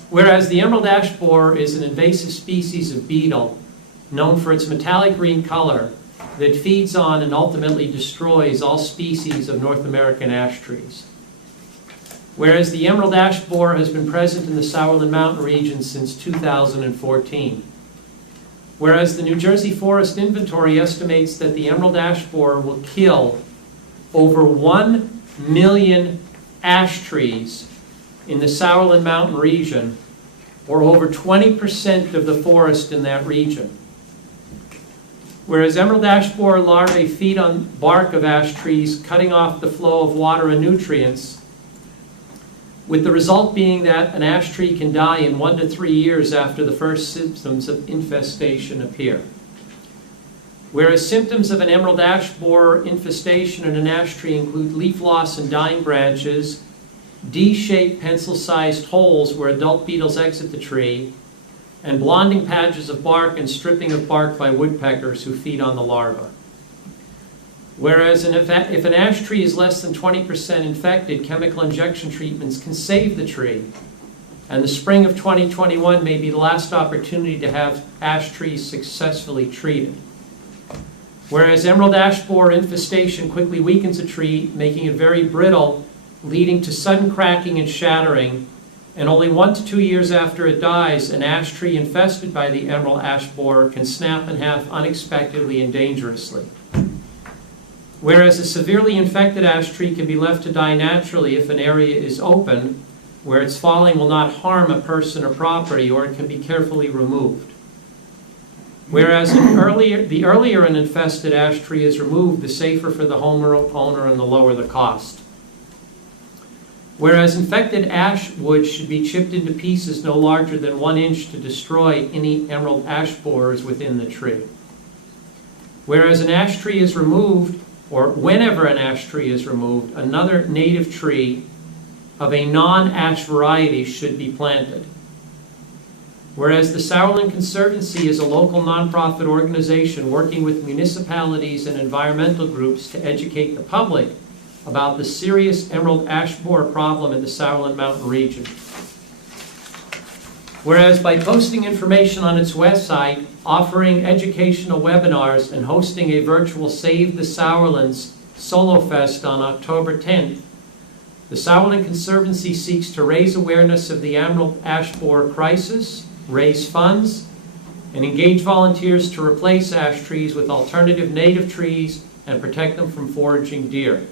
Whereas the emerald ash borer is an invasive species of beetle known for its metallic green color that feeds on and ultimately destroys all species of North American ash trees. Whereas the emerald ash borer has been present in the Sauerland Mountain region since 2014. Whereas the New Jersey Forest Inventory estimates that the emerald ash borer will kill over 1 million ash trees in the Sauerland Mountain region, or over 20% of the forest in that region. Whereas emerald ash borer larvae feed on bark of ash trees, cutting off the flow of water and nutrients, with the result being that an ash tree can die in 1 to 3 years after the first symptoms of infestation appear. Whereas symptoms of an emerald ash borer infestation in an ash tree include leaf loss and dying branches, D-shaped pencil-sized holes where adult beetles exit the tree, and blonding patches of bark and stripping of bark by woodpeckers who feed on the larva. Whereas if an ash tree is less than 20% infected, chemical injection treatments can save the tree. And the spring of 2021 may be the last opportunity to have ash trees successfully treated. Whereas emerald ash borer infestation quickly weakens a tree, making it very brittle, leading to sudden cracking and shattering, and only 1 to 2 years after it dies, an ash tree infested by the emerald ash borer can snap in half unexpectedly and dangerously. Whereas a severely infected ash tree can be left to die naturally if an area is open, where its falling will not harm a person or property, or it can be carefully removed. Whereas the earlier an infested ash tree is removed, the safer for the homeowner and the lower the cost. Whereas infected ash wood should be chipped into pieces no larger than 1 inch to destroy any emerald ash borers within the tree. Whereas an ash tree is removed, or whenever an ash tree is removed, another native tree of a non-ash variety should be planted. Whereas the Sauerland Conservancy is a local nonprofit organization working with municipalities and environmental groups to educate the public about the serious emerald ash borer problem in the Sauerland Mountain region. Whereas by posting information on its website, offering educational webinars, and hosting a virtual Save the Sauerlands Solo Fest on October 10th, the Sauerland Conservancy seeks to raise awareness of the emerald ash borer crisis, raise funds, and engage volunteers to replace ash trees with alternative native trees and protect them from foraging deer.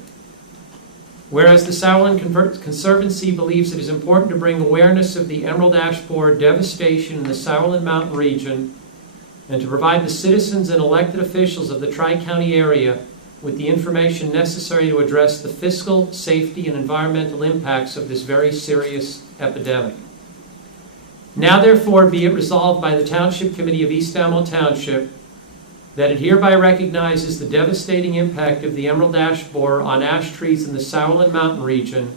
Whereas the Sauerland Conservancy believes it is important to bring awareness of the emerald ash borer devastation in the Sauerland Mountain region and to provide the citizens and elected officials of the Tri-County area with the information necessary to address the fiscal, safety, and environmental impacts of this very serious epidemic. Now therefore be it resolved by the Township Committee of East Amwell Township that it hereby recognizes the devastating impact of the emerald ash borer on ash trees in the Sauerland Mountain region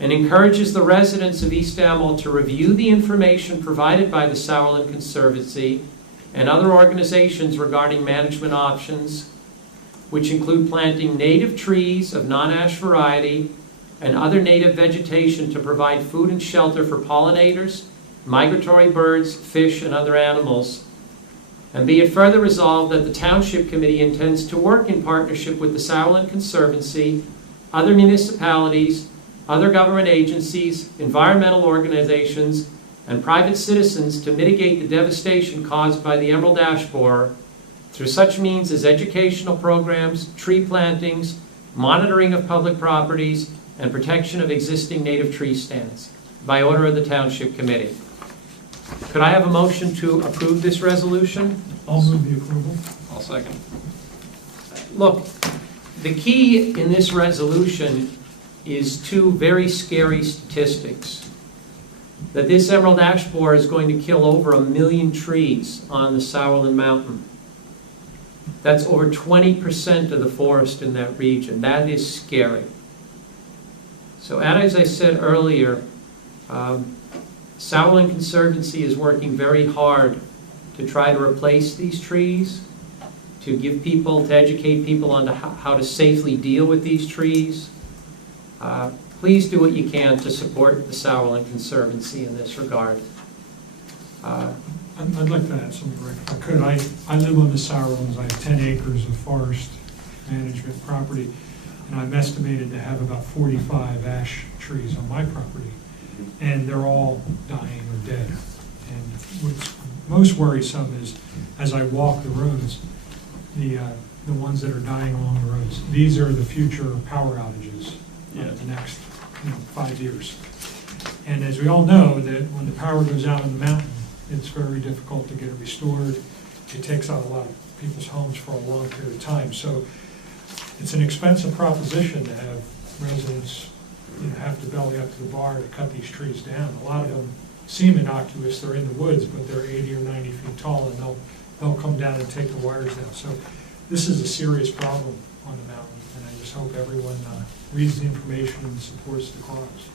and encourages the residents of East Amwell to review the information provided by the Sauerland Conservancy and other organizations regarding management options, which include planting native trees of non-ash variety and other native vegetation to provide food and shelter for pollinators, migratory birds, fish, and other animals. And be it further resolved that the Township Committee intends to work in partnership with the Sauerland Conservancy, other municipalities, other government agencies, environmental organizations, and private citizens to mitigate the devastation caused by the emerald ash borer through such means as educational programs, tree plantings, monitoring of public properties, and protection of existing native tree stands, by order of the Township Committee. Could I have a motion to approve this resolution? I'll move the approval. I'll second. Look, the key in this resolution is 2 very scary statistics. That this emerald ash borer is going to kill over 1 million trees on the Sauerland Mountain. That's over 20% of the forest in that region. That is scary. So as I said earlier, Sauerland Conservancy is working very hard to try to replace these trees, to educate people on how to safely deal with these trees. Please do what you can to support the Sauerland Conservancy in this regard. I'd like to add something, Rick, if I could. I live on the Sourlands. I have 10 acres of forest management property, and I'm estimated to have about 45 ash trees on my property, and they're all dying or dead. And what's most worrisome is, as I walk the roads, the ones that are dying along the roads, these are the future power outages of the next 5 years. And as we all know, that when the power goes out in the mountain, it's very difficult to get it restored. It takes out a lot of people's homes for a long period of time. So it's an expensive proposition to have residents, have to belly up to the bar to cut these trees down. A lot of them seem innocuous. They're in the woods, but they're 80 or 90 feet tall, and they'll come down and take the wires down. So this is a serious problem on the mountain, and I just hope everyone reads the information and supports the cause.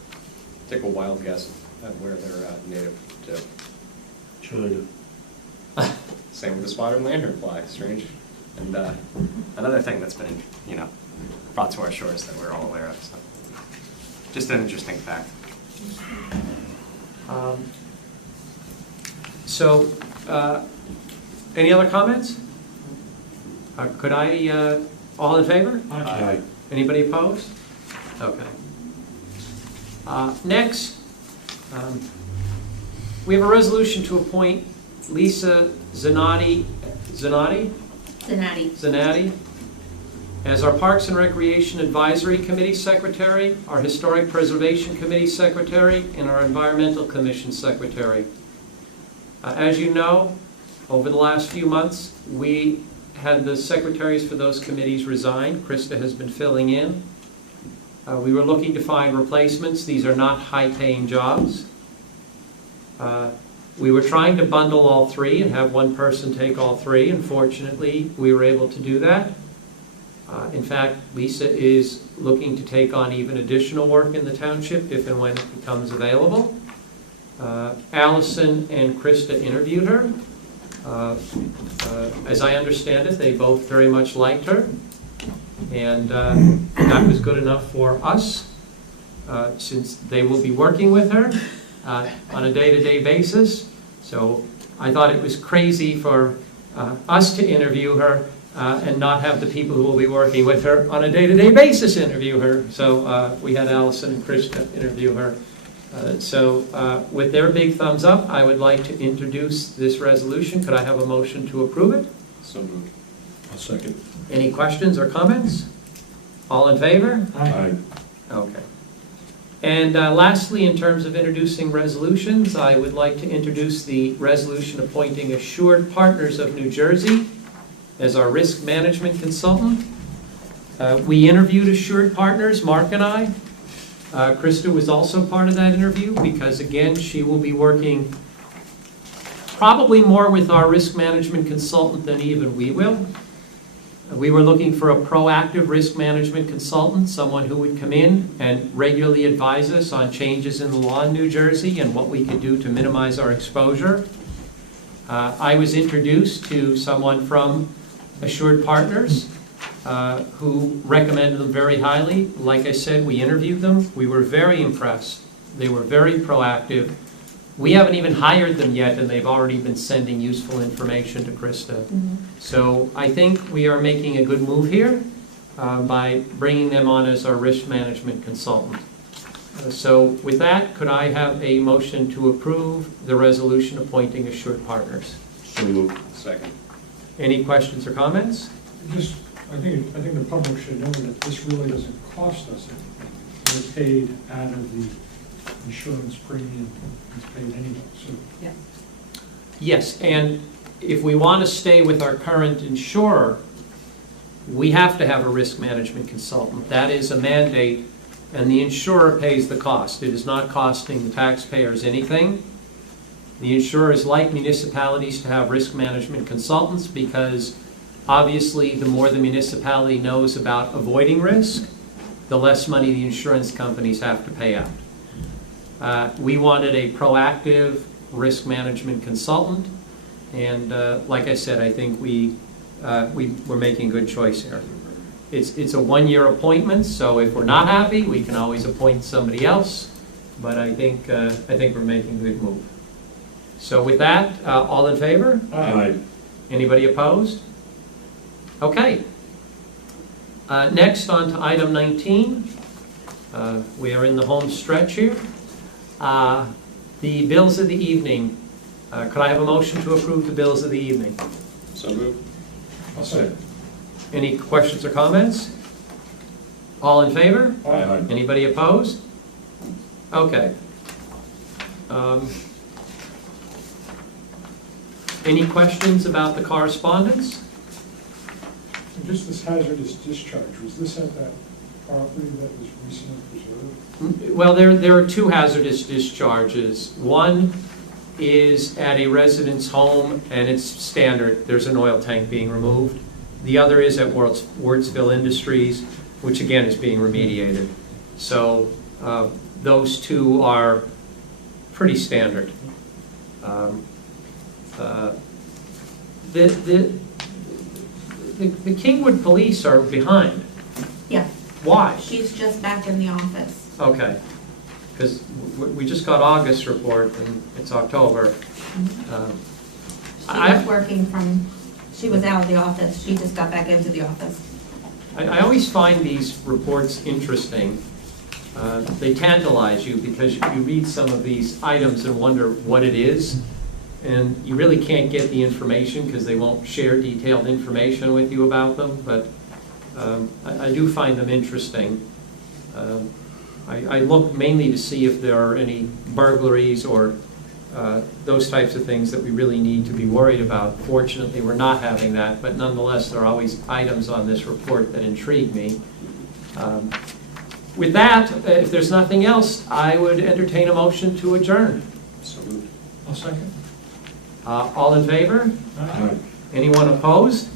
Take a wild guess at where they're native to. China. Same with the spotted lanternfly, strange. And another thing that's been, brought to our shores that we're all aware of. So. Just an interesting fact. Any other comments? Could I, all in favor? Aye. Anybody opposed? Okay. Next, we have a resolution to appoint Lisa Zanatti as our Parks and Recreation Advisory Committee Secretary, our Historic Preservation Committee Secretary, and our Environmental Commission Secretary. As you know, over the last few months, we had the secretaries for those committees resign. Krista has been filling in. We were looking to find replacements. These are not high-paying jobs. We were trying to bundle all three and have one person take all three. Unfortunately, we were able to do that. In fact, Lisa is looking to take on even additional work in the township if and when it becomes available. Allison and Krista interviewed her. As I understand it, they both very much liked her. And that was good enough for us, since they will be working with her on a day-to-day basis. So I thought it was crazy for us to interview her and not have the people who will be working with her on a day-to-day basis interview her. So we had Allison and Krista interview her. With their big thumbs up, I would like to introduce this resolution. Could I have a motion to approve it? So moved. I'll second. Any questions or comments? All in favor? Aye. Okay. And lastly, in terms of introducing resolutions, I would like to introduce the resolution appointing Assured Partners of New Jersey as our risk management consultant. We interviewed Assured Partners, Mark and I. Krista was also part of that interview because, again, she will be working probably more with our risk management consultant than even we will. We were looking for a proactive risk management consultant, someone who would come in and regularly advise us on changes in the law in New Jersey and what we could do to minimize our exposure. I was introduced to someone from Assured Partners who recommended them very highly. Like I said, we interviewed them. We were very impressed. They were very proactive. We haven't even hired them yet, and they've already been sending useful information to Krista. Mm-hmm. So I think we are making a good move here by bringing them on as our risk management consultant. So with that, could I have a motion to approve the resolution appointing Assured Partners? So moved. Second. Any questions or comments? I think the public should know that this really doesn't cost us anything. We're paid out of the insurance premium. It's paid anyway. So. Yeah. Yes, and if we want to stay with our current insurer, we have to have a risk management consultant. That is a mandate, and the insurer pays the cost. It is not costing the taxpayers anything. The insurers like municipalities to have risk management consultants because obviously the more the municipality knows about avoiding risk, the less money the insurance companies have to pay out. We wanted a proactive risk management consultant, and like I said, I think we're making a good choice here. It's a one-year appointment, so if we're not happy, we can always appoint somebody else, but I think we're making a good move. So with that, all in favor? Aye. Anybody opposed? Okay. Next, on to item 19. We are in the home stretch here. The bills of the evening. Could I have a motion to approve the bills of the evening? So moved. I'll say. Any questions or comments? All in favor? Aye. Anybody opposed? Okay. Any questions about the correspondence? Just this hazardous discharge, was this at that property that was recently preserved? Well, there are two hazardous discharges. One is at a resident's home, and it's standard. There's an oil tank being removed. The other is at Wardsville Industries, which again is being remediated. So those two are pretty standard. The Kingwood Police are behind. Yeah, Why? she's just back in the office. Okay, because we just got August report and it's October. She was working from, she was out of the office, she just got back into the office. I always find these reports interesting. They tantalize you because you read some of these items and wonder what it is. And you really can't get the information because they won't share detailed information with you about them. But I do find them interesting. I look mainly to see if there are any burglaries or those types of things that we really need to be worried about. Fortunately, we're not having that, but nonetheless, there are always items on this report that intrigue me. With that, if there's nothing else, I would entertain a motion to adjourn. So moved. I'll second. All in favor? Aye. Anyone opposed?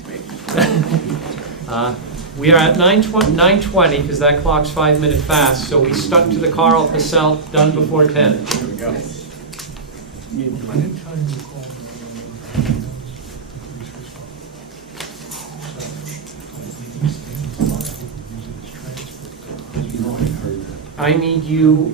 We are at 9:20 because that clock's 5 minutes fast, so we stuck to the Carl Passell, done before 10. Here we go. I need you